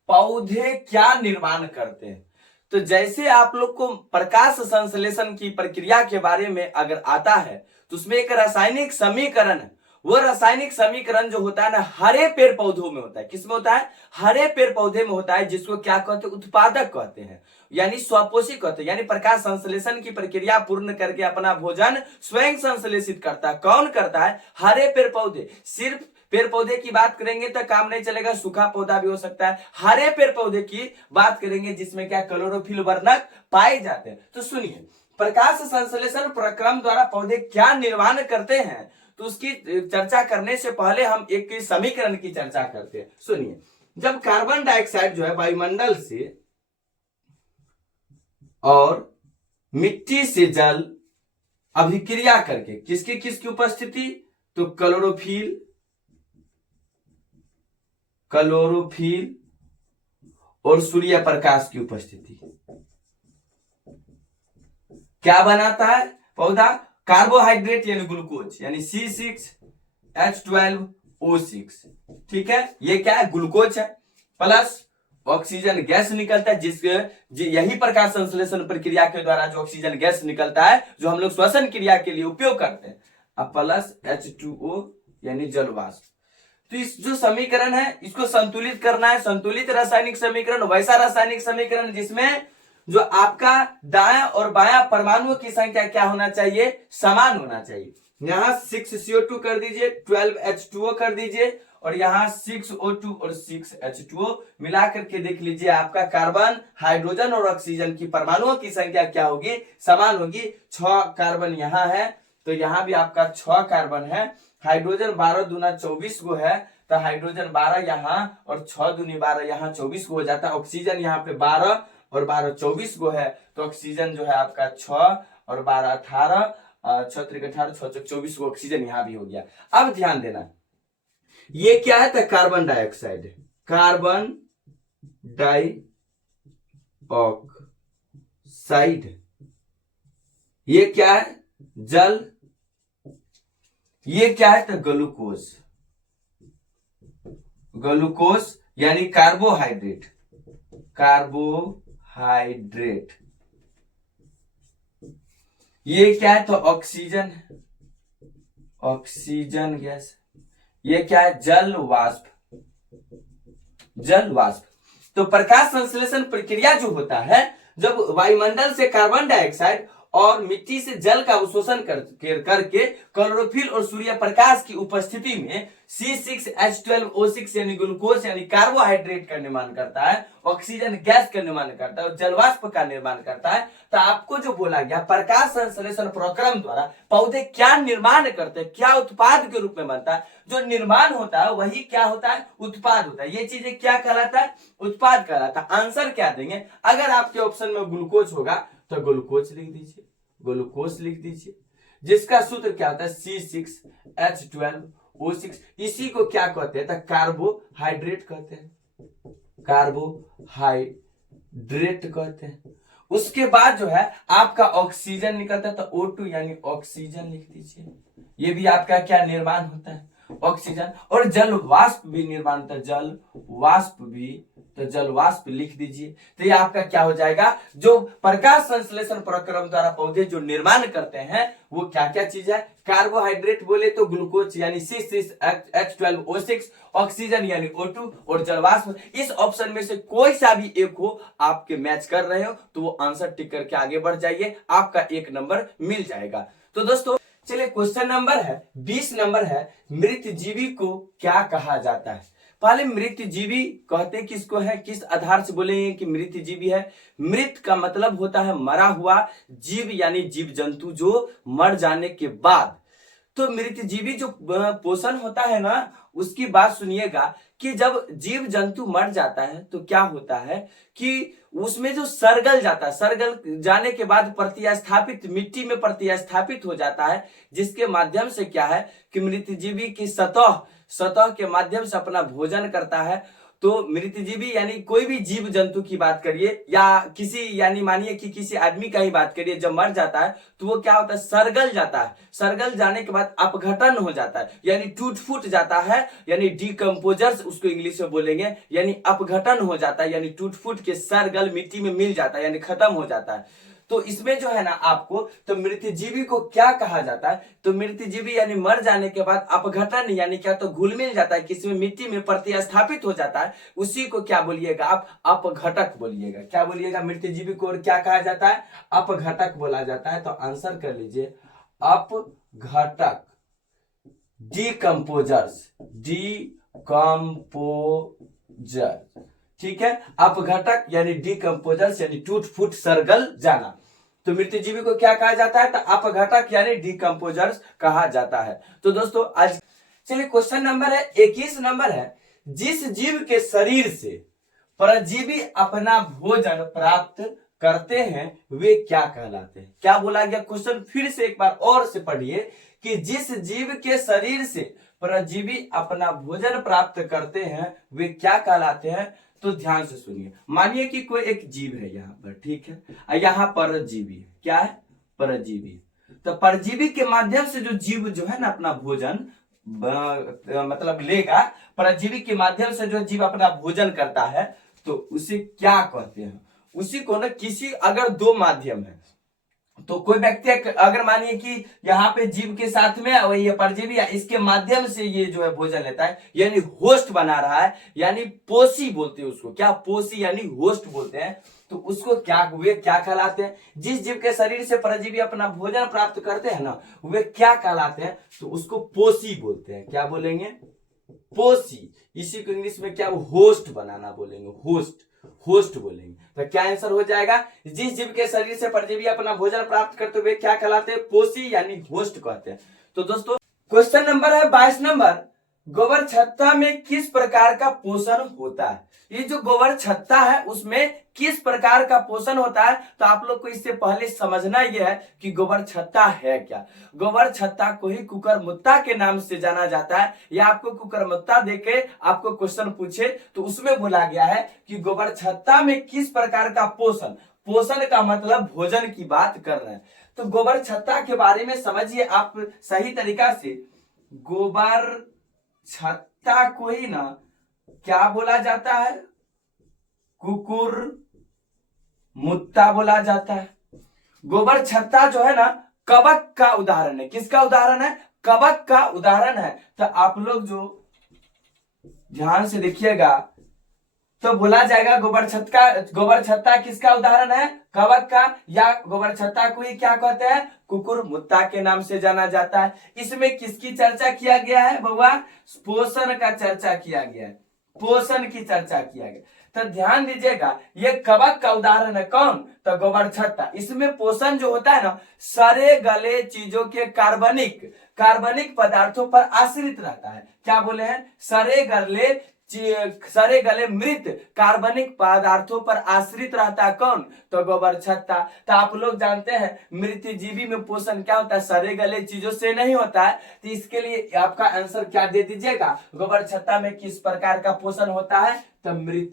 पौधे क्या निर्माण करते हैं। तो जैसे आप लोग को प्रकाश संश्लेषण की प्रक्रिया के बारे में अगर आता है तो उसमें एक रासायनिक समीकरण है, वो रासायनिक समीकरण जो होता है ना हरे पेड़ पौधों में होता है। किसमें होता है, हरे पेड़ पौधे में होता है, जिसको क्या कहते हैं, उत्पादक कहते हैं, यानी स्वपोषी कहते हैं, यानी प्रकाश संश्लेषण की प्रक्रिया पूर्ण करके अपना भोजन स्वयं संश्लेषित करता है। कौन करता है, हरे पेड़ पौधे। सिर्फ पेड़ पौधे की बात करेंगे तो काम नहीं चलेगा, सूखा पौधा भी हो सकता है। हरे पेड़ पौधे की बात करेंगे जिसमें क्या क्लोरोफिल वर्णक पाए जाते हैं। तो सुनिए, प्रकाश संश्लेषण प्रक्रम द्वारा पौधे क्या निर्माण करते हैं, तो उसकी चर्चा करने से पहले हम एक समीकरण की चर्चा करते हैं। सुनिए, जब कार्बन डाइऑक्साइड जो है वायुमंडल से और मिट्टी से जल अभिक्रिया करके किसकी उपस्थिति, तो क्लोरोफिल और सूर्य प्रकाश की उपस्थिति क्या बनाता है पौधा, कार्बोहाइड्रेट यानी ग्लूकोज, यानी C6H12O6। ठीक है, ये क्या है, ग्लूकोज है, प्लस ऑक्सीजन गैस निकलता है, यही प्रकाश संश्लेषण प्रक्रिया के द्वारा जो ऑक्सीजन गैस निकलता है जो हम लोग श्वसन क्रिया के लिए उपयोग करते हैं, अब प्लस H2O यानी जल वाष्प। तो इस जो समीकरण है इसको संतुलित करना है, संतुलित रासायनिक समीकरण वैसा रासायनिक समीकरण जिसमें जो आपका दायां और बायां परमाणुओं की संख्या क्या होना चाहिए, समान होना चाहिए। यहां 6CO2 कर दीजिए, 12H2O कर दीजिए, और यहां 6O2 और 6H2O मिला करके देख लीजिए, आपका कार्बन, हाइड्रोजन और ऑक्सीजन की परमाणुओं की संख्या क्या होगी, समान होगी। 6 कार्बन यहां है तो यहां भी आपका 6 कार्बन है। हाइड्रोजन 12 दूना 24 गो है, तो हाइड्रोजन 12 यहाँ और 6 दूनी 12 यहाँ 24 गो हो जाता है। ऑक्सीजन यहाँ पे 12 और 12 24 गो है, तो ऑक्सीजन जो है आपका 6 और 12 18 6 3 18 6 चौक 24 को ऑक्सीजन यहाँ भी हो गया। अब ध्यान देना, ये क्या है? तो कार्बन डाइऑक्साइड, कार्बन डाइऑक्साइड। ये क्या है? जल। ये क्या है? तो ग्लूकोज, ग्लूकोज यानी कार्बोहाइड्रेट, कार्बोहाइड्रेट। ये क्या है? तो ऑक्सीजन, ऑक्सीजन गैस। ये क्या है? जल वाष्प, जल वाष्प। तो प्रकाश संश्लेषण प्रक्रिया जो होता है, जब वायुमंडल से कार्बन डाइऑक्साइड और मिट्टी से जल का अवशोषण करके क्लोरोफिल और सूर्य प्रकाश की उपस्थिति में C6H12O6 यानी ग्लूकोज यानी कार्बोहाइड्रेट का निर्माण करता है, ऑक्सीजन गैस का निर्माण करता है और जलवाष्प का निर्माण करता है। तो आपको जो बोला गया, प्रकाश संश्लेषण प्रक्रम द्वारा पौधे क्या निर्माण करते हैं, क्या उत्पाद के रूप में बनता है, जो निर्माण होता है वही क्या होता है? उत्पाद होता है। ये चीजें क्या कहलाता है? उत्पाद कहलाता है। आंसर क्या देंगे? अगर आपके ऑप्शन में ग्लूकोज होगा तो ग्लूकोज लिख दीजिए, ग्लूकोज लिख दीजिए, जिसका सूत्र क्या होता है? C6H12O6। इसी को क्या कहते हैं? तो कार्बोहाइड्रेट कहते हैं, कार्बोहाइड्रेट कहते हैं। उसके बाद जो है आपका ऑक्सीजन निकलता है, तो O2 यानी ऑक्सीजन लिख दीजिए। ये भी आपका क्या निर्माण होता है? ऑक्सीजन। और जल वाष्प भी निर्माण होता है, जल वाष्प भी, तो जल वाष्प लिख दीजिए। तो ये आपका क्या हो जाएगा? जो प्रकाश संश्लेषण प्रक्रम द्वारा पौधे जो निर्माण करते हैं वो क्या क्या चीज है? कार्बोहाइड्रेट बोले तो ग्लूकोज यानी C6H12O6, ऑक्सीजन यानी O2 और जलवाष्प। इस ऑप्शन में से कोई सा भी एक हो, आपके मैच कर रहे हो तो वो आंसर टिक करके आगे बढ़ जाइए, आपका 1 नंबर मिल जाएगा। तो दोस्तों चलिए, क्वेश्चन नंबर है 20 नंबर है, मृत जीवी को क्या कहा जाता है? पहले मृत जीवी कहते किसको है? किस आधार से बोलेंगे कि मृत जीवी है? मृत का मतलब होता है मरा हुआ, जीव यानी जीव जंतु जो मर जाने के बाद। तो मृत जीवी जो पोषण होता है ना, उसकी बात सुनिएगा कि जब जीव जंतु मर जाता है तो क्या होता है कि उसमें जो सरगल जाता है, सरगल जाने के बाद प्रतिस्थापित मिट्टी में प्रतिस्थापित हो जाता है, जिसके माध्यम से क्या है कि मृत जीवी की सतह के माध्यम से अपना भोजन करता है। तो मृतजीवी यानी कोई भी जीव जंतु की बात करिए या किसी, यानी मानिए कि किसी आदमी का ही बात करिए, जब मर जाता है तो वो क्या होता है? सरगल जाता है। सरगल जाने के बाद अपघटन हो जाता है, यानी टूट फूट जाता है, यानी डिकम्पोजर्स उसको इंग्लिश में बोलेंगे, यानी अपघटन हो जाता है, यानी टूट फूट के सरगल मिट्टी में मिल जाता है, यानी खत्म हो जाता है। तो इसमें जो है ना आपको, तो मृतजीवी को क्या कहा जाता है? तो मृतजीवी यानी मर जाने के बाद अपघटन यानी क्या, तो घुल मिल जाता है, किसी में मिट्टी में प्रतिस्थापित हो जाता है, उसी को क्या बोलिएगा आप? अपघटक बोलिएगा। क्या बोलिएगा? मृतजीवी को और क्या कहा जाता है? अपघटक बोला जाता है। तो आंसर कर लीजिए अपघटक, डिकम्पोजर्स, डिकम्पोजर। ठीक है, अपघटक यानी डिकम्पोजर्स यानी टूट फूट सरगल जाना। तो मृतजीवी को क्या कहा जाता है? तो अपघटक यानी डिकम्पोजर्स कहा जाता है। तो दोस्तों आज चलिए, क्वेश्चन नंबर है 21 नंबर है, जिस जीव के शरीर से परजीवी अपना भोजन प्राप्त करते हैं वे क्या कहलाते हैं? क्या बोला गया? क्वेश्चन फिर से एक बार और से पढ़िए कि जिस जीव के शरीर से परजीवी अपना भोजन प्राप्त करते हैं वे क्या कहलाते हैं? तो ध्यान से सुनिए। मानिए कि कोई एक जीव है यहाँ पर, ठीक है, यहाँ परजीवी है। क्या है? परजीवी। तो परजीवी के माध्यम से जो जीव जो है ना अपना भोजन मतलब लेगा, परजीवी के माध्यम से जो जीव अपना भोजन करता है तो उसे क्या कहते हैं? उसी को ना किसी, अगर 2 माध्यम है तो कोई व्यक्ति अगर मानिए कि यहाँ पे जीव के साथ में ये परजीवी या इसके माध्यम से ये जो है भोजन लेता है, यानी होस्ट बना रहा है, यानी पोषी बोलते हैं उसको। क्या? पोषी यानी होस्ट बोलते हैं। तो उसको क्या, वे क्या कहलाते हैं? जिस जीव के शरीर से परजीवी अपना भोजन प्राप्त करते हैं ना, वे क्या कहलाते हैं? तो उसको पोषी बोलते हैं। क्या बोलेंगे? पोषी। इसी को इंग्लिश में क्या होस्ट बनाना बोलेंगे, होस्ट, होस्ट बोलेंगे। तो क्या आंसर हो जाएगा? जिस जीव के शरीर से परजीवी अपना भोजन प्राप्त करते हुए क्या कहलाते हैं? पोषी यानी होस्ट कहते हैं। तो दोस्तों क्वेश्चन नंबर है 22 नंबर, गोबर छत्ता में किस प्रकार का पोषण होता है? ये जो गोबर छत्ता है उसमें किस प्रकार का पोषण होता है? तो आप लोग को इससे पहले समझना यह है कि गोबर छत्ता है क्या। गोबर छत्ता को ही कुकुरमुत्ता के नाम से जाना जाता है, या आपको कुकुरमुत्ता देके आपको क्वेश्चन पूछे तो उसमें बोला गया है कि गोबर छत्ता में किस प्रकार का पोषण, पोषण का मतलब भोजन की बात कर रहे हैं। तो गोबर छत्ता के बारे में समझिए आप सही तरीका से। गोबर छत्ता को ही ना क्या बोला जाता है? कुकुर मुत्ता बोला जाता है। गोबर छत्ता जो है ना कवक का उदाहरण है। किसका उदाहरण है? कवक का उदाहरण है। तो आप लोग जो ध्यान से देखिएगा तो बोला जाएगा गोबर छत्ता किसका उदाहरण है? कवक का, या गोबर छत्ता को ही क्या कहते हैं? कुकुर मुत्ता के नाम से जाना जाता है। इसमें किसकी चर्चा किया गया है बउआ? पोषण का चर्चा किया गया है, पोषण की चर्चा किया गया। तो ध्यान दीजिएगा ये कवक का उदाहरण है। कौन? तो गोबर छत्ता। इसमें पोषण जो होता है ना सड़े गले चीजों के कार्बनिक पदार्थों पर आश्रित रहता है। क्या बोले हैं? सड़े गले मृत कार्बनिक पदार्थों पर आश्रित रहता है। कौन? तो गोबर छत्ता। तो आप लोग जानते हैं मृत जीवी में पोषण क्या होता है? सड़े गले चीजों से नहीं होता है। तो इसके लिए आपका आंसर क्या दे दीजिएगा? गोबर छत्ता में किस प्रकार का पोषण होता है? तो मृत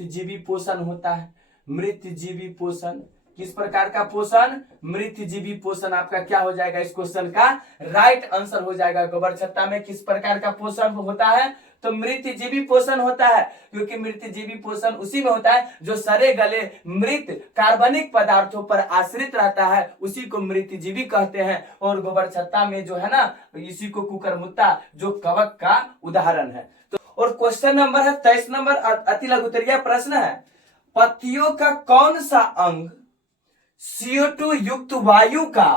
जीवी पोषण होता है। मृत जीवी पोषण किस प्रकार का पोषण? मृत जीवी पोषण आपका क्या हो जाएगा? इस क्वेश्चन का राइट आंसर हो जाएगा। गोबर छत्ता में किस प्रकार का पोषण होता है? तो मृत जीवी पोषण होता है, क्योंकि मृत जीवी पोषण उसी में होता है जो सड़े गले मृत कार्बनिक पदार्थों पर आश्रित रहता है, उसी को मृत जीवी कहते हैं। और गोबर छत्ता में जो है ना इसी को कुकुरमुत्ता जो कवक का उदाहरण है। तो और क्वेश्चन नंबर है 23 नंबर, अति लघुत्तरीय प्रश्न है। पत्तियों का कौन सा अंग CO2 युक्त वायु का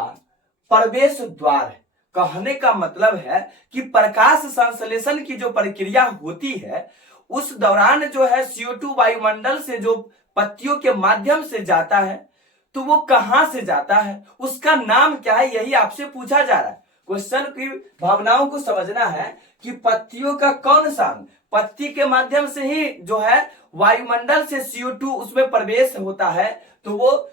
प्रवेश द्वार है? कहने का मतलब है कि प्रकाश संश्लेषण की जो प्रक्रिया होती है उस दौरान जो है CO2 वायुमंडल से जो पत्तियों के माध्यम से जाता है, तो वो कहां से जाता है, उसका नाम क्या है, यही आपसे पूछा जा रहा है। क्वेश्चन की भावनाओं को समझना है कि पत्तियों का कौन सा अंग, पत्ती के माध्यम से ही जो है वायुमंडल से CO2 उसमें प्रवेश होता है, तो वो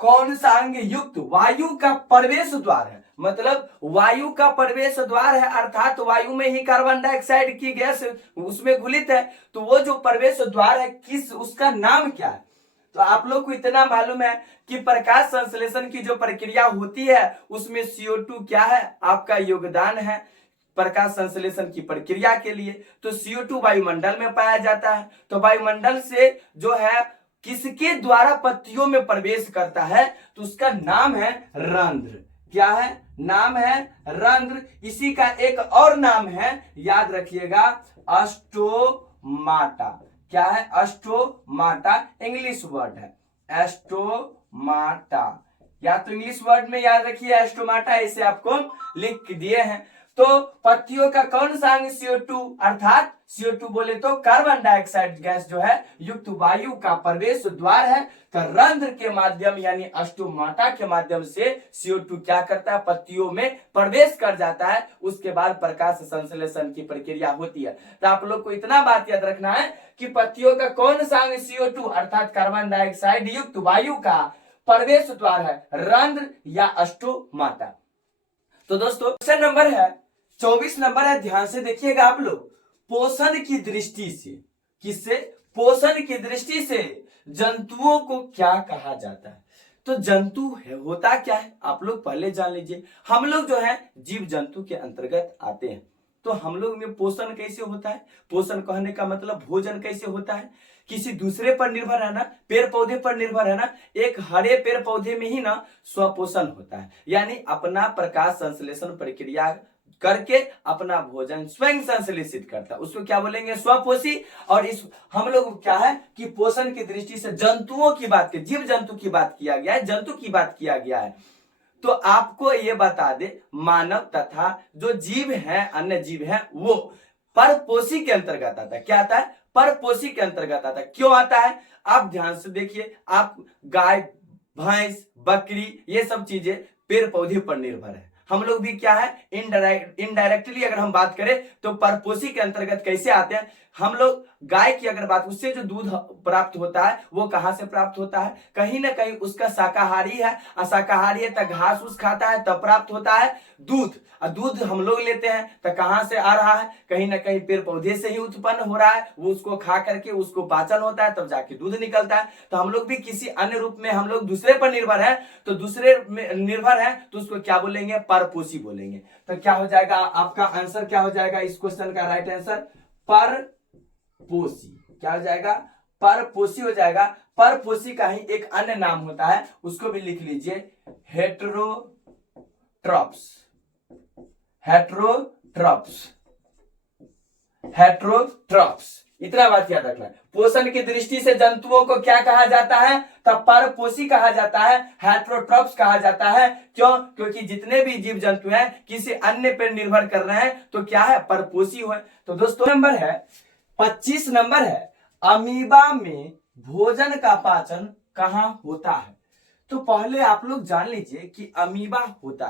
कौन सा अंग युक्त वायु का प्रवेश द्वार है। मतलब वायु का प्रवेश द्वार है, अर्थात वायु में ही कार्बन डाइऑक्साइड की गैस उसमें घुलित है। तो वो जो प्रवेश द्वार है किस, उसका नाम क्या है? तो आप लोग को इतना मालूम है कि प्रकाश संश्लेषण की जो प्रक्रिया होती है उसमें CO2 क्या है? आपका योगदान है प्रकाश संश्लेषण की प्रक्रिया के लिए। तो CO2 वायुमंडल में पाया जाता है। तो वायुमंडल से जो है किसके द्वारा पत्तियों में प्रवेश करता है? तो उसका नाम है रंध्र। क्या है? नाम है रंध्र। इसी का एक और नाम है, याद रखिएगा, अस्टोमाटा। क्या है? अस्टोमाटा इंग्लिश वर्ड है, एस्टोमाटा। या तो इंग्लिश वर्ड में याद रखिए एस्टोमाटा, इसे आपको लिख दिए हैं। तो पत्तियों का कौन सा अंग CO2 अर्थात CO2 बोले तो कार्बन डाइऑक्साइड गैस जो है युक्त वायु का प्रवेश द्वार है। तो रंध्र के माध्यम यानी अस्टोमाटा के माध्यम से CO2 क्या करता है? पत्तियों में प्रवेश कर जाता है। उसके बाद प्रकाश संश्लेषण की प्रक्रिया होती है। तो आप लोग को इतना बात याद रखना है कि पत्तियों का कौन सा अंग CO2 अर्थात कार्बन डाइऑक्साइड युक्त वायु का प्रवेश द्वार है? रंध्र या अस्टोमाटा। तो दोस्तों क्वेश्चन नंबर है 24 नंबर है, ध्यान से देखिएगा आप लोग। पोषण की दृष्टि से, किससे? पोषण की दृष्टि से जंतुओं को क्या कहा जाता है? तो जंतु है होता क्या है आप लोग पहले जान लीजिए। हम लोग जो है जीव जंतु के अंतर्गत आते हैं। तो हम लोग में पोषण कैसे होता है? पोषण कहने का मतलब भोजन कैसे होता है? किसी दूसरे पर निर्भर है ना, पेड़ पौधे पर निर्भर है ना। एक हरे पेड़ पौधे में ही ना स्वपोषण होता है, यानी अपना प्रकाश संश्लेषण प्रक्रिया करके अपना भोजन स्वयं संश्लेषित करता है, उसको क्या बोलेंगे? स्वपोषी। और इस हम लोग क्या है कि पोषण की दृष्टि से जंतुओं की बात की, जीव जंतु की बात किया गया है, जंतु की बात किया गया है। तो आपको ये बता दे मानव तथा जो जीव हैं, अन्य जीव हैं, वो परपोषी के अंतर्गत आता है। क्या आता है? परपोषी के अंतर्गत आता है। क्यों आता है? आप ध्यान से देखिए। आप गाय, भैंस, बकरी, ये सब चीजें पेड़ पौधे पर निर्भर है। हम लोग भी क्या है इनडायरेक्टली अगर हम बात करें तो परपोषी के अंतर्गत कैसे आते हैं। हम लोग गाय की अगर बात, उससे जो दूध प्राप्त होता है वो कहां से प्राप्त होता है, कहीं ना कहीं उसका शाकाहारी है, अशाकाहारी है, तब घास फूस खाता है तब प्राप्त होता है दूध। और दूध हम लोग लेते हैं तो कहां से आ रहा है, कहीं ना कहीं पेड़ पौधे से ही उत्पन्न हो रहा है, वो उसको खा करके उसको पाचन होता है तब जाके दूध निकलता है। तो हम लोग भी किसी अन्य रूप में हम लोग दूसरे पर निर्भर है, तो दूसरे में निर्भर है तो उसको क्या बोलेंगे, परपोषी बोलेंगे। तो क्या हो जाएगा आपका आंसर, क्या हो जाएगा इस क्वेश्चन का राइट आंसर परपोषी। क्या हो जाएगा, परपोषी हो जाएगा। परपोषी का ही एक अन्य नाम होता है, उसको भी लिख लीजिए, हेटेरोट्रॉप्स। हेटेरोट्रॉप्स, हेटेरोट्रॉप्स, इतना बात याद रखना है। पोषण की दृष्टि से जंतुओं को क्या कहा जाता है, तब परपोषी कहा जाता है, हेटेरोट्रॉप्स कहा जाता है। क्यों, क्योंकि जितने भी जीव जंतु हैं किसी अन्य पर निर्भर कर रहे हैं तो क्या है, परपोषी हो। तो दोस्तों नंबर है 25 नंबर है, अमीबा में भोजन का पाचन कहां होता है। तो पहले आप लोग जान लीजिए कि अमीबा होता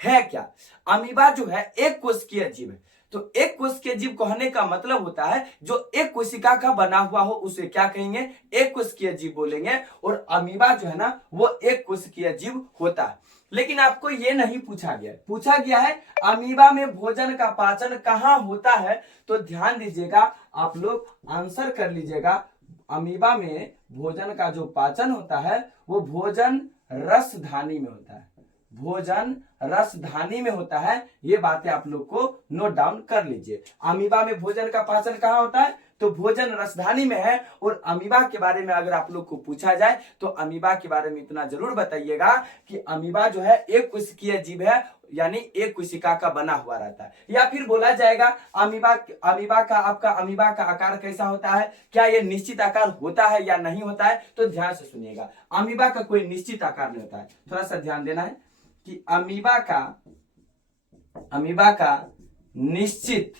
है क्या। अमीबा जो है एक कोशिकीय जीव है। तो एक कोशिकीय जीव कहने का मतलब होता है जो एक कोशिका का बना हुआ हो उसे क्या कहेंगे, एक कोशिकीय जीव बोलेंगे। और अमीबा जो है ना वो एक कोशिकीय जीव होता है। लेकिन आपको ये नहीं पूछा गया, पूछा गया है अमीबा में भोजन का पाचन कहां होता है। तो ध्यान दीजिएगा, आप लोग आंसर कर लीजिएगा। अमीबा में भोजन का जो पाचन होता है वो भोजन रसधानी में होता है, भोजन रसधानी में होता है। ये बातें आप लोग को नोट डाउन कर लीजिए। अमीबा में भोजन का पाचन कहां होता है, तो भोजन रसधानी में है। और अमीबा के बारे में अगर आप लोग को पूछा जाए तो अमीबा के बारे में इतना जरूर बताइएगा कि अमीबा जो है एक कोशिकीय जीव है, यानी एक कोशिका का बना हुआ रहता है। या फिर बोला जाएगा अमीबा अमीबा का आकार कैसा होता है, क्या ये निश्चित आकार होता है या नहीं होता है। तो ध्यान से सुनिएगा, अमीबा का कोई निश्चित आकार नहीं होता है। थोड़ा सा ध्यान देना है कि अमीबा का निश्चित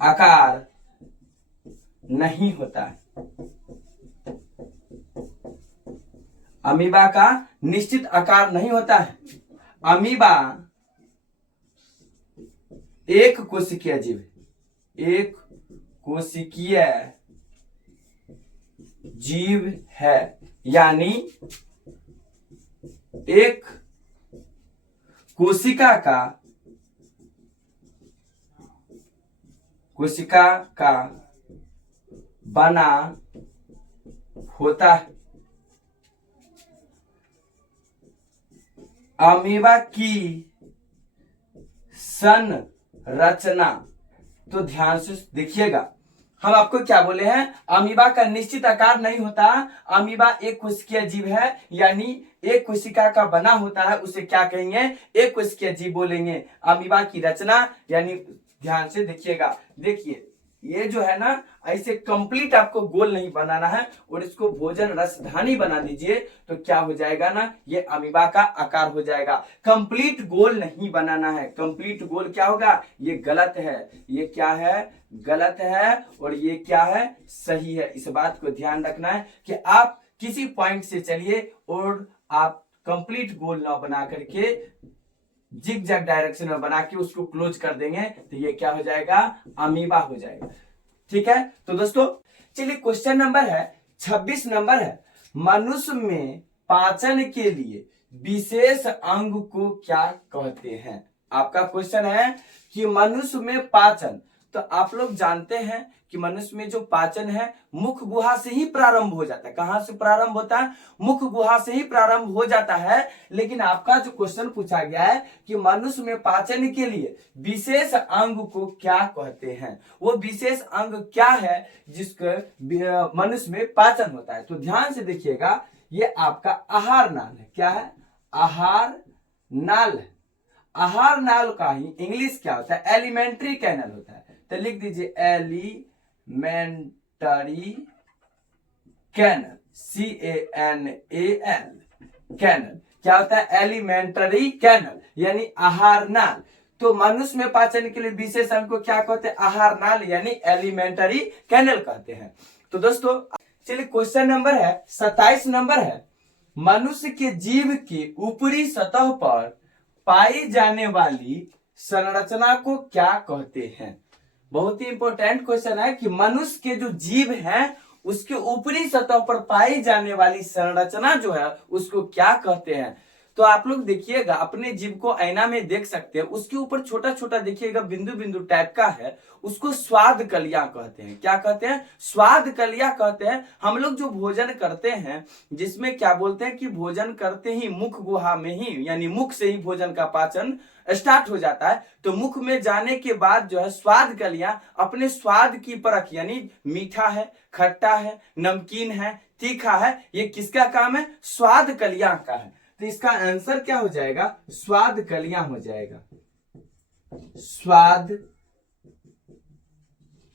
आकार नहीं होता है। अमीबा का निश्चित आकार नहीं होता है। अमीबा एक कोशिकीय जीव, एक कोशिकीय जीव है, यानी एक कोशिका का बना होता है। अमीबा की संरचना, तो ध्यान से देखिएगा, हम आपको क्या बोले हैं, अमीबा का निश्चित आकार नहीं होता। अमीबा एक कोशिकीय जीव है, यानी एक कोशिका का बना होता है, उसे क्या कहेंगे, एक कोशिकीय जीव बोलेंगे। अमीबा की रचना, यानी ध्यान से देखिएगा, देखिए ये जो है ना ऐसे कंप्लीट आपको गोल नहीं बनाना है और इसको भोजन रसधानी बना दीजिए तो क्या हो जाएगा ना, ये अमीबा का आकार हो जाएगा। कंप्लीट गोल नहीं बनाना है, कंप्लीट गोल क्या होगा, ये गलत है, ये क्या है, गलत है, और ये क्या है, सही है। इस बात को ध्यान रखना है कि आप किसी पॉइंट से चलिए और आप कंप्लीट गोल ना बना करके जिग जैग डायरेक्शन में बना के उसको क्लोज कर देंगे तो ये क्या हो जाएगा, अमीबा हो जाएगा। ठीक है, तो दोस्तों चलिए क्वेश्चन नंबर है 26 नंबर है, मनुष्य में पाचन के लिए विशेष अंग को क्या कहते हैं। आपका क्वेश्चन है कि मनुष्य में पाचन, तो आप लोग जानते हैं कि मनुष्य में जो पाचन है मुख गुहा से ही प्रारंभ हो जाता है। कहां से प्रारंभ होता है, मुख गुहा से ही प्रारंभ हो जाता है। लेकिन आपका जो क्वेश्चन पूछा गया है कि मनुष्य में पाचन के लिए विशेष अंग को क्या कहते हैं, वो विशेष अंग क्या है जिसको मनुष्य में पाचन होता है। तो ध्यान से देखिएगा, ये आपका आहार नाल है। क्या है, आहार नाल है। आहार नाल का ही इंग्लिश क्या होता है, एलिमेंट्री कैनल होता है। तो लिख दीजिए एलिमेंटरी कैनल, CANAL, कैनल क्या होता है, एलिमेंटरी कैनल यानी आहार नाल। तो मनुष्य में पाचन के लिए विशेष अंग को क्या कहते हैं, आहार नाल यानी एलिमेंटरी कैनल कहते हैं। तो दोस्तों चलिए क्वेश्चन नंबर है 27 नंबर है, मनुष्य के जीव के ऊपरी सतह पर पाई जाने वाली संरचना को क्या कहते हैं? बहुत ही इंपॉर्टेंट क्वेश्चन है कि मनुष्य के जो जीव हैं उसके ऊपरी सतह पर पाई जाने वाली संरचना जो है उसको क्या कहते हैं? तो आप लोग देखिएगा, अपने जीव को आईना में देख सकते हैं, उसके ऊपर छोटा छोटा देखिएगा बिंदु बिंदु टाइप का है, उसको स्वाद कलियां कहते हैं। क्या कहते हैं? स्वाद कलियां कहते हैं। हम लोग जो भोजन करते हैं, जिसमें क्या बोलते हैं कि भोजन करते ही मुख गुहा में ही, यानी मुख से ही भोजन का पाचन स्टार्ट हो जाता है, तो मुख में जाने के बाद जो है स्वाद कलियां अपने स्वाद की परख, यानी मीठा है, खट्टा है, नमकीन है, तीखा है, ये किसका काम है? स्वाद कलियां का है। तो इसका आंसर क्या हो जाएगा? स्वाद कलियां हो जाएगा, स्वाद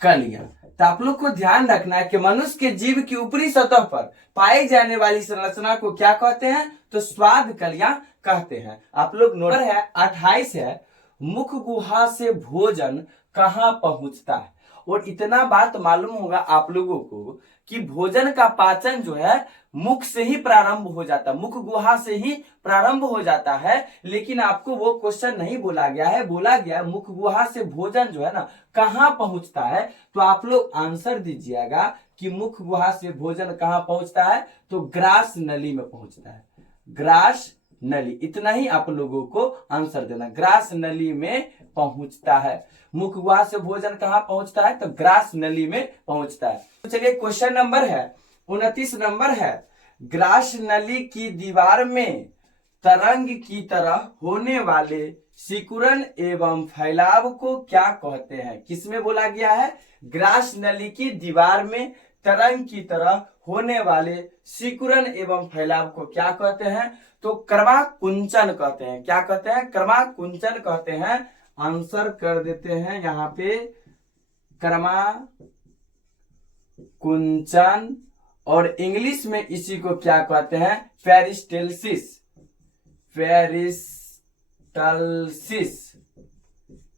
कलियां। तो आप लोग को ध्यान रखना है कि मनुष्य के जीव की ऊपरी सतह पर पाई जाने वाली संरचना को क्या कहते हैं? तो स्वाद कलियां कहते हैं। आप लोग नंबर है 28 है, मुख गुहा से भोजन कहां पहुंचता है? और इतना बात मालूम होगा आप लोगों को कि भोजन का पाचन जो है मुख से ही प्रारंभ हो जाता है, मुख गुहा से ही प्रारंभ हो जाता है। लेकिन आपको वो क्वेश्चन नहीं बोला गया है, बोला गया है मुख गुहा से भोजन जो है ना कहां पहुंचता है। तो आप लोग आंसर दीजिएगा कि मुख गुहा से भोजन कहां पहुंचता है? तो ग्रास नली में पहुंचता है, ग्रास नली। इतना ही आप लोगों को आंसर देना, ग्रास नली में पहुंचता है। मुख गुहा से भोजन कहां पहुंचता है? तो ग्रास नली में पहुंचता है। तो चलिए क्वेश्चन नंबर है 29 नंबर है, ग्रास नली की दीवार में तरंग की तरह होने वाले सिकुड़न एवं फैलाव को क्या कहते हैं? किसमें बोला गया है? ग्रास नली की दीवार में तरंग की तरह होने वाले सिकुड़न एवं फैलाव को क्या कहते हैं? तो क्रमाकुंचन कहते हैं। क्या कहते हैं? क्रमाकुंचन कहते हैं। आंसर कर देते हैं यहां पे क्रमाकुंचन, और इंग्लिश में इसी को क्या कहते हैं? पेरिस्टेल्सिस, पेरिस्टल्सिस।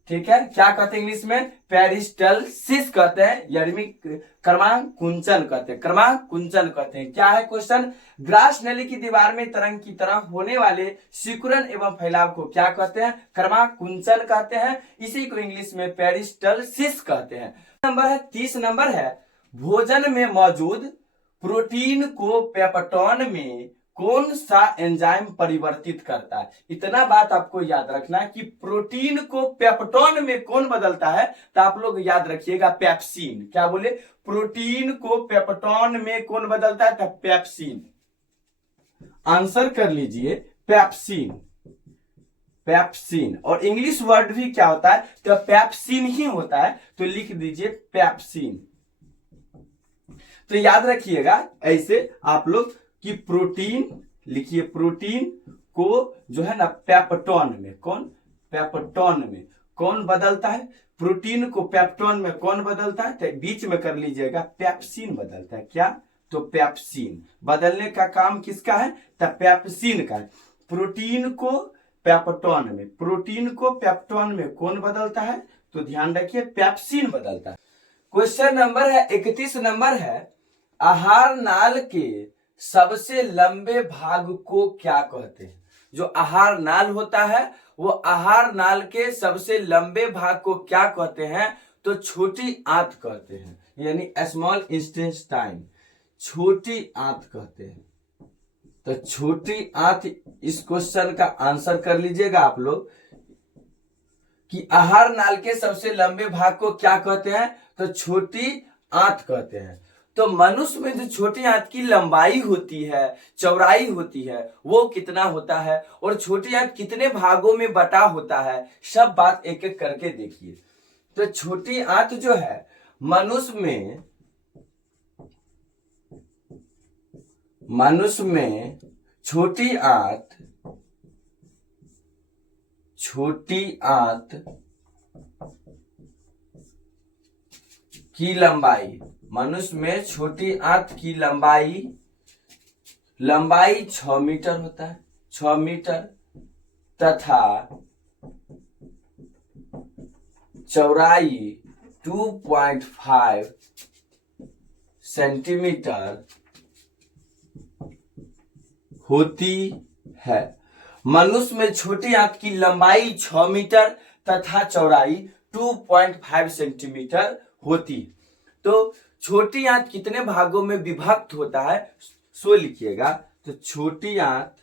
ठीक है, क्या कहते हैं इंग्लिश में? पेरिस्टल्सिस कहते हैं, यानी क्रमाकुंचन कहते हैं, क्रमाकुंचन कहते हैं। क्या है क्वेश्चन? ग्रास नली की दीवार में तरंग की तरह होने वाले सिकुड़न एवं फैलाव को क्या कहते हैं? क्रमाकुंचन कहते हैं। इसी को इंग्लिश में पेरिस्टल्सिस कहते हैं। नंबर है 30 नंबर है, भोजन में मौजूद प्रोटीन को पेप्टोन में कौन सा एंजाइम परिवर्तित करता है? इतना बात आपको याद रखना है कि प्रोटीन को पेप्टोन में कौन बदलता है? तो आप लोग याद रखिएगा पेप्सिन। क्या बोले? प्रोटीन को पेप्टोन में कौन बदलता है? तो पेप्सिन। आंसर कर लीजिए, पेप्सिन, पेप्सिन। और इंग्लिश वर्ड भी क्या होता है? तो पेप्सिन ही होता है, तो लिख दीजिए पेप्सिन। तो याद रखिएगा ऐसे आप लोग कि प्रोटीन लिखिए, प्रोटीन को जो है ना पेप्टोन में कौन बदलता है? प्रोटीन को पेप्टोन में कौन बदलता है? तो बीच में कर लीजिएगा, पेप्सिन बदलता है। क्या? तो पेप्सिन बदलने का काम किसका है? तो पेप्सिन का है। प्रोटीन को पेप्टोन में कौन बदलता है? तो ध्यान रखिए, पेप्सिन बदलता है। क्वेश्चन नंबर है 31 नंबर है, आहार नाल के सबसे लंबे भाग को क्या कहते हैं? जो आहार नाल होता है वो आहार नाल के सबसे लंबे भाग को क्या कहते हैं? तो छोटी आंत कहते हैं, यानी स्मॉल इंटेस्टाइन, छोटी आंत कहते हैं। तो छोटी आंत, इस क्वेश्चन का आंसर कर लीजिएगा आप लोग कि आहार नाल के सबसे लंबे भाग को क्या कहते हैं? तो छोटी आंत कहते हैं। तो मनुष्य में जो छोटी आंत की लंबाई होती है, चौड़ाई होती है, वो कितना होता है, और छोटी आंत कितने भागों में बटा होता है, सब बात एक एक करके देखिए। तो छोटी आंत जो है मनुष्य में छोटी आंत की लंबाई, मनुष्य में छोटी आंत की लंबाई 6 मीटर होता है, 6 मीटर, तथा चौड़ाई 2.5 सेंटीमीटर होती है। मनुष्य में छोटी आंत की लंबाई 6 मीटर तथा चौड़ाई 2.5 सेंटीमीटर होती। तो छोटी आंत कितने भागों में विभक्त होता है सो लिखिएगा। तो छोटी आंत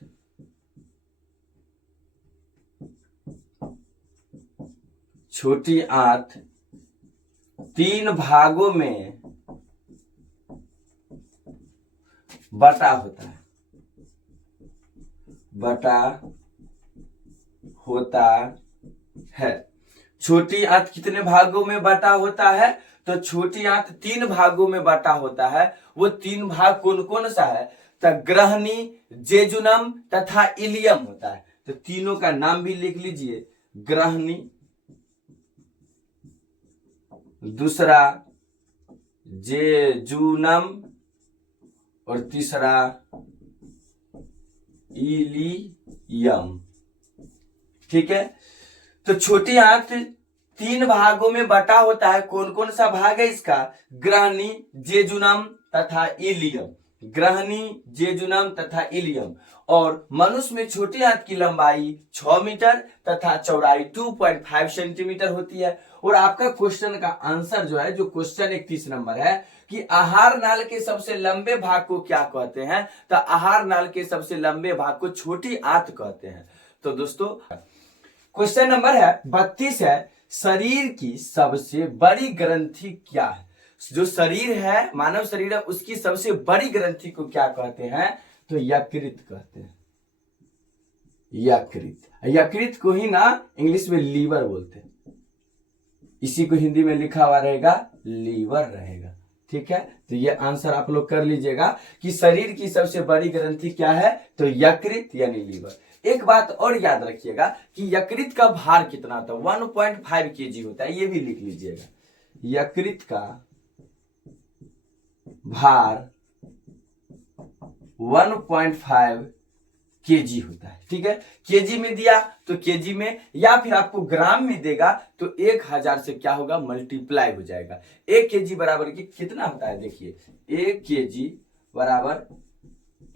3 भागों में बटा होता है। छोटी आंत कितने भागों में बटा होता है? तो छोटी आंत 3 भागों में बटा होता है। वो 3 भाग कौन कौन सा है? तो ग्रहणी, जेजुनम तथा इलियम होता है। तो तीनों का नाम भी लिख लीजिए। ग्रहणी, दूसरा जेजुनम और तीसरा इलियम। ठीक है। तो छोटी आंत 3 भागों में बटा होता है। कौन कौन सा भाग है इसका? ग्रहणी, जेजुनम तथा इलियम। ग्रहणी, जेजुनम तथा इलियम। और मनुष्य में छोटी आंत की लंबाई 6 मीटर तथा चौड़ाई 2.5 सेंटीमीटर होती है। और आपका क्वेश्चन का आंसर जो है, जो क्वेश्चन 31 नंबर है कि आहार नाल के सबसे लंबे भाग को क्या कहते हैं? तो आहार नाल के सबसे लंबे भाग को छोटी आंत कहते हैं। तो दोस्तों क्वेश्चन नंबर है 32 है, शरीर की सबसे बड़ी ग्रंथि क्या है? जो शरीर है, मानव शरीर है, उसकी सबसे बड़ी ग्रंथि को क्या कहते हैं? तो यकृत कहते हैं। यकृत को ही ना इंग्लिश में लीवर बोलते हैं। इसी को हिंदी में लिखा हुआ रहेगा लीवर रहेगा। ठीक है। तो ये आंसर आप लोग कर लीजिएगा कि शरीर की सबसे बड़ी ग्रंथि क्या है? तो यकृत यानी लीवर। एक बात और याद रखिएगा कि यकृत का भार कितना होता है? 1.5 kg होता है। ये भी लिख लीजिएगा। यकृत का भार 1.5 kg होता है। ठीक है। केजी में दिया तो केजी में, या फिर आपको ग्राम में देगा तो 1000 से क्या होगा? मल्टीप्लाई हो जाएगा। 1 kg बराबर की कितना होता है? देखिए 1 kg बराबर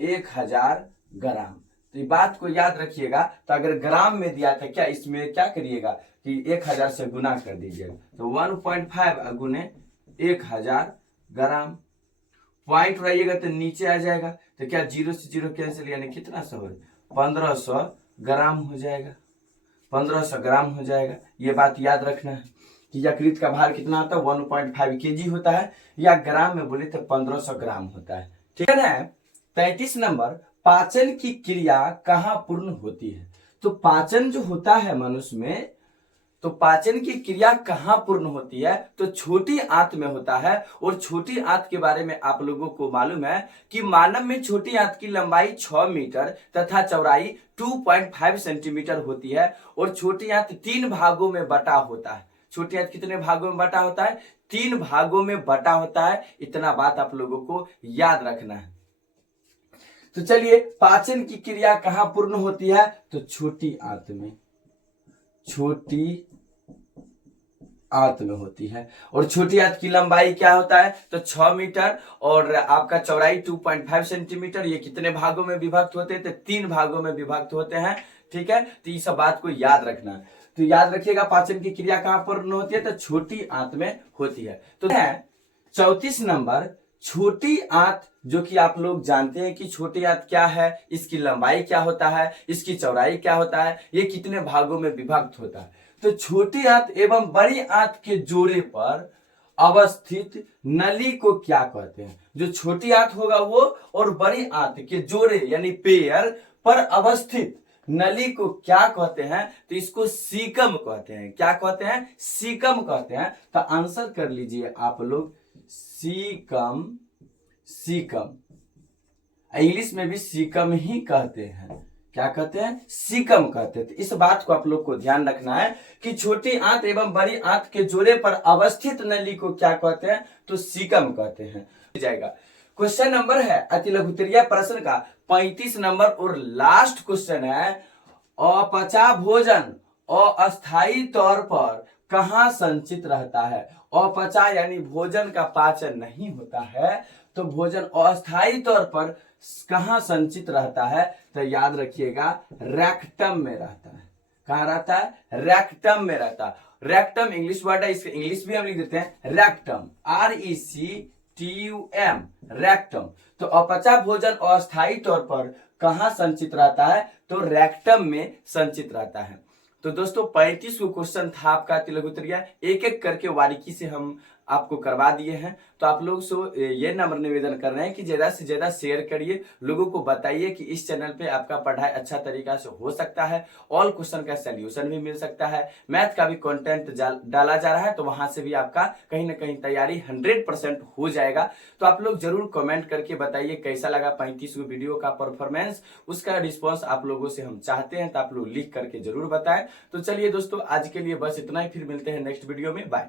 1000 ग्राम। तो ये बात को याद रखिएगा। तो अगर ग्राम में दिया था, क्या इसमें क्या करिएगा कि 1000 से गुना कर दीजिएगा। तो 1.5 गुने 1000 ग्राम। पॉइंट रहिएगा तो नीचे आ जाएगा। तो क्या 0 से 0 कैंसिल, यानी कितना सौ? 1500 ग्राम हो जाएगा। 1500 ग्राम हो जाएगा। ये बात याद रखना है कि यकृत का भार कितना होता है? 1.5 kg होता है, या ग्राम में बोले तो 1500 ग्राम होता है। ठीक है ना। 33 नंबर, पाचन की क्रिया कहाँ पूर्ण होती है? तो पाचन जो होता है मनुष्य में, तो पाचन की क्रिया कहाँ पूर्ण होती है? तो छोटी आंत में होता है। और छोटी आंत के बारे में आप लोगों को मालूम है कि मानव में छोटी आंत की लंबाई 6 मीटर तथा चौड़ाई 2.5 सेंटीमीटर होती है। और छोटी आंत 3 भागों में बटा होता है। छोटी आंत कितने भागों में बटा होता है? 3 भागों में बटा होता है। इतना बात आप लोगों को याद रखना है। तो चलिए, पाचन की क्रिया कहाँ पूर्ण होती है? तो छोटी आंत में। छोटी आंत में होती है। और छोटी आंत की लंबाई क्या होता है? तो 6 मीटर और आपका चौड़ाई 2.5 सेंटीमीटर। ये कितने भागों में विभक्त होते हैं? तो 3 भागों में विभक्त होते हैं। ठीक है। तो इस बात को याद रखना। तो याद रखिएगा पाचन की क्रिया कहां पर होती है? तो छोटी आंत में होती है। तो 34 नंबर, छोटी आंत, जो कि आप लोग जानते हैं कि छोटी आंत क्या है, इसकी लंबाई क्या होता है, इसकी चौड़ाई क्या होता है, ये कितने भागों में विभक्त होता है? तो छोटी आंत एवं बड़ी आंत के जोड़े पर अवस्थित नली को क्या कहते हैं? जो छोटी आंत होगा वो और बड़ी आंत के जोड़े यानी पेयर पर अवस्थित नली को क्या कहते हैं? तो इसको सीकम कहते हैं। क्या कहते हैं? सीकम कहते हैं। तो आंसर कर लीजिए आप लोग, सीकम। इंग्लिश में भी सीकम ही कहते हैं। क्या कहते हैं? सीकम कहते हैं। तो इस बात को आप लोग को ध्यान रखना है कि छोटी आंत एवं बड़ी आंत के जोड़े पर अवस्थित नली को क्या कहते हैं? तो सीकम कहते हैं। जाएगा। क्वेश्चन नंबर है अति लघुत्तरीय प्रश्न का 35 नंबर और लास्ट क्वेश्चन है, अपचा भोजन अस्थायी तौर पर कहां संचित रहता है? अपचा यानी भोजन का पाचन नहीं होता है, तो भोजन अस्थायी तौर पर कहाँ संचित रहता है? तो याद रखिएगा, रेक्टम में रहता है। कहाँ रहता है? रेक्टम में रहता है। रेक्टम इंग्लिश वर्ड है, इसका इंग्लिश भी हम लिख देते हैं रेक्टम, RECTUM, रेक्टम। तो अपचा भोजन अस्थायी तौर पर कहाँ संचित रहता है? तो रेक्टम में संचित रहता है। तो दोस्तों 35 को क्वेश्चन था आपका लघु उत्तरीय, एक एक करके बारीकी से हम आपको करवा दिए हैं। तो आप लोग से ये नम्र निवेदन कर रहे हैं कि ज्यादा से ज्यादा शेयर करिए, लोगों को बताइए कि इस चैनल पे आपका पढ़ाई अच्छा तरीका से हो सकता है, ऑल क्वेश्चन का सोल्यूशन भी मिल सकता है, मैथ का भी कंटेंट डाला जा रहा है, तो वहां से भी आपका कहीं ना कहीं तैयारी 100% हो जाएगा। तो आप लोग जरूर कमेंट करके बताइए कैसा लगा 35 वीडियो का परफॉर्मेंस, उसका रिस्पॉन्स आप लोगों से हम चाहते हैं, तो आप लोग लिख करके जरूर बताएं। तो चलिए दोस्तों आज के लिए बस इतना ही, फिर मिलते हैं नेक्स्ट वीडियो में, बाय।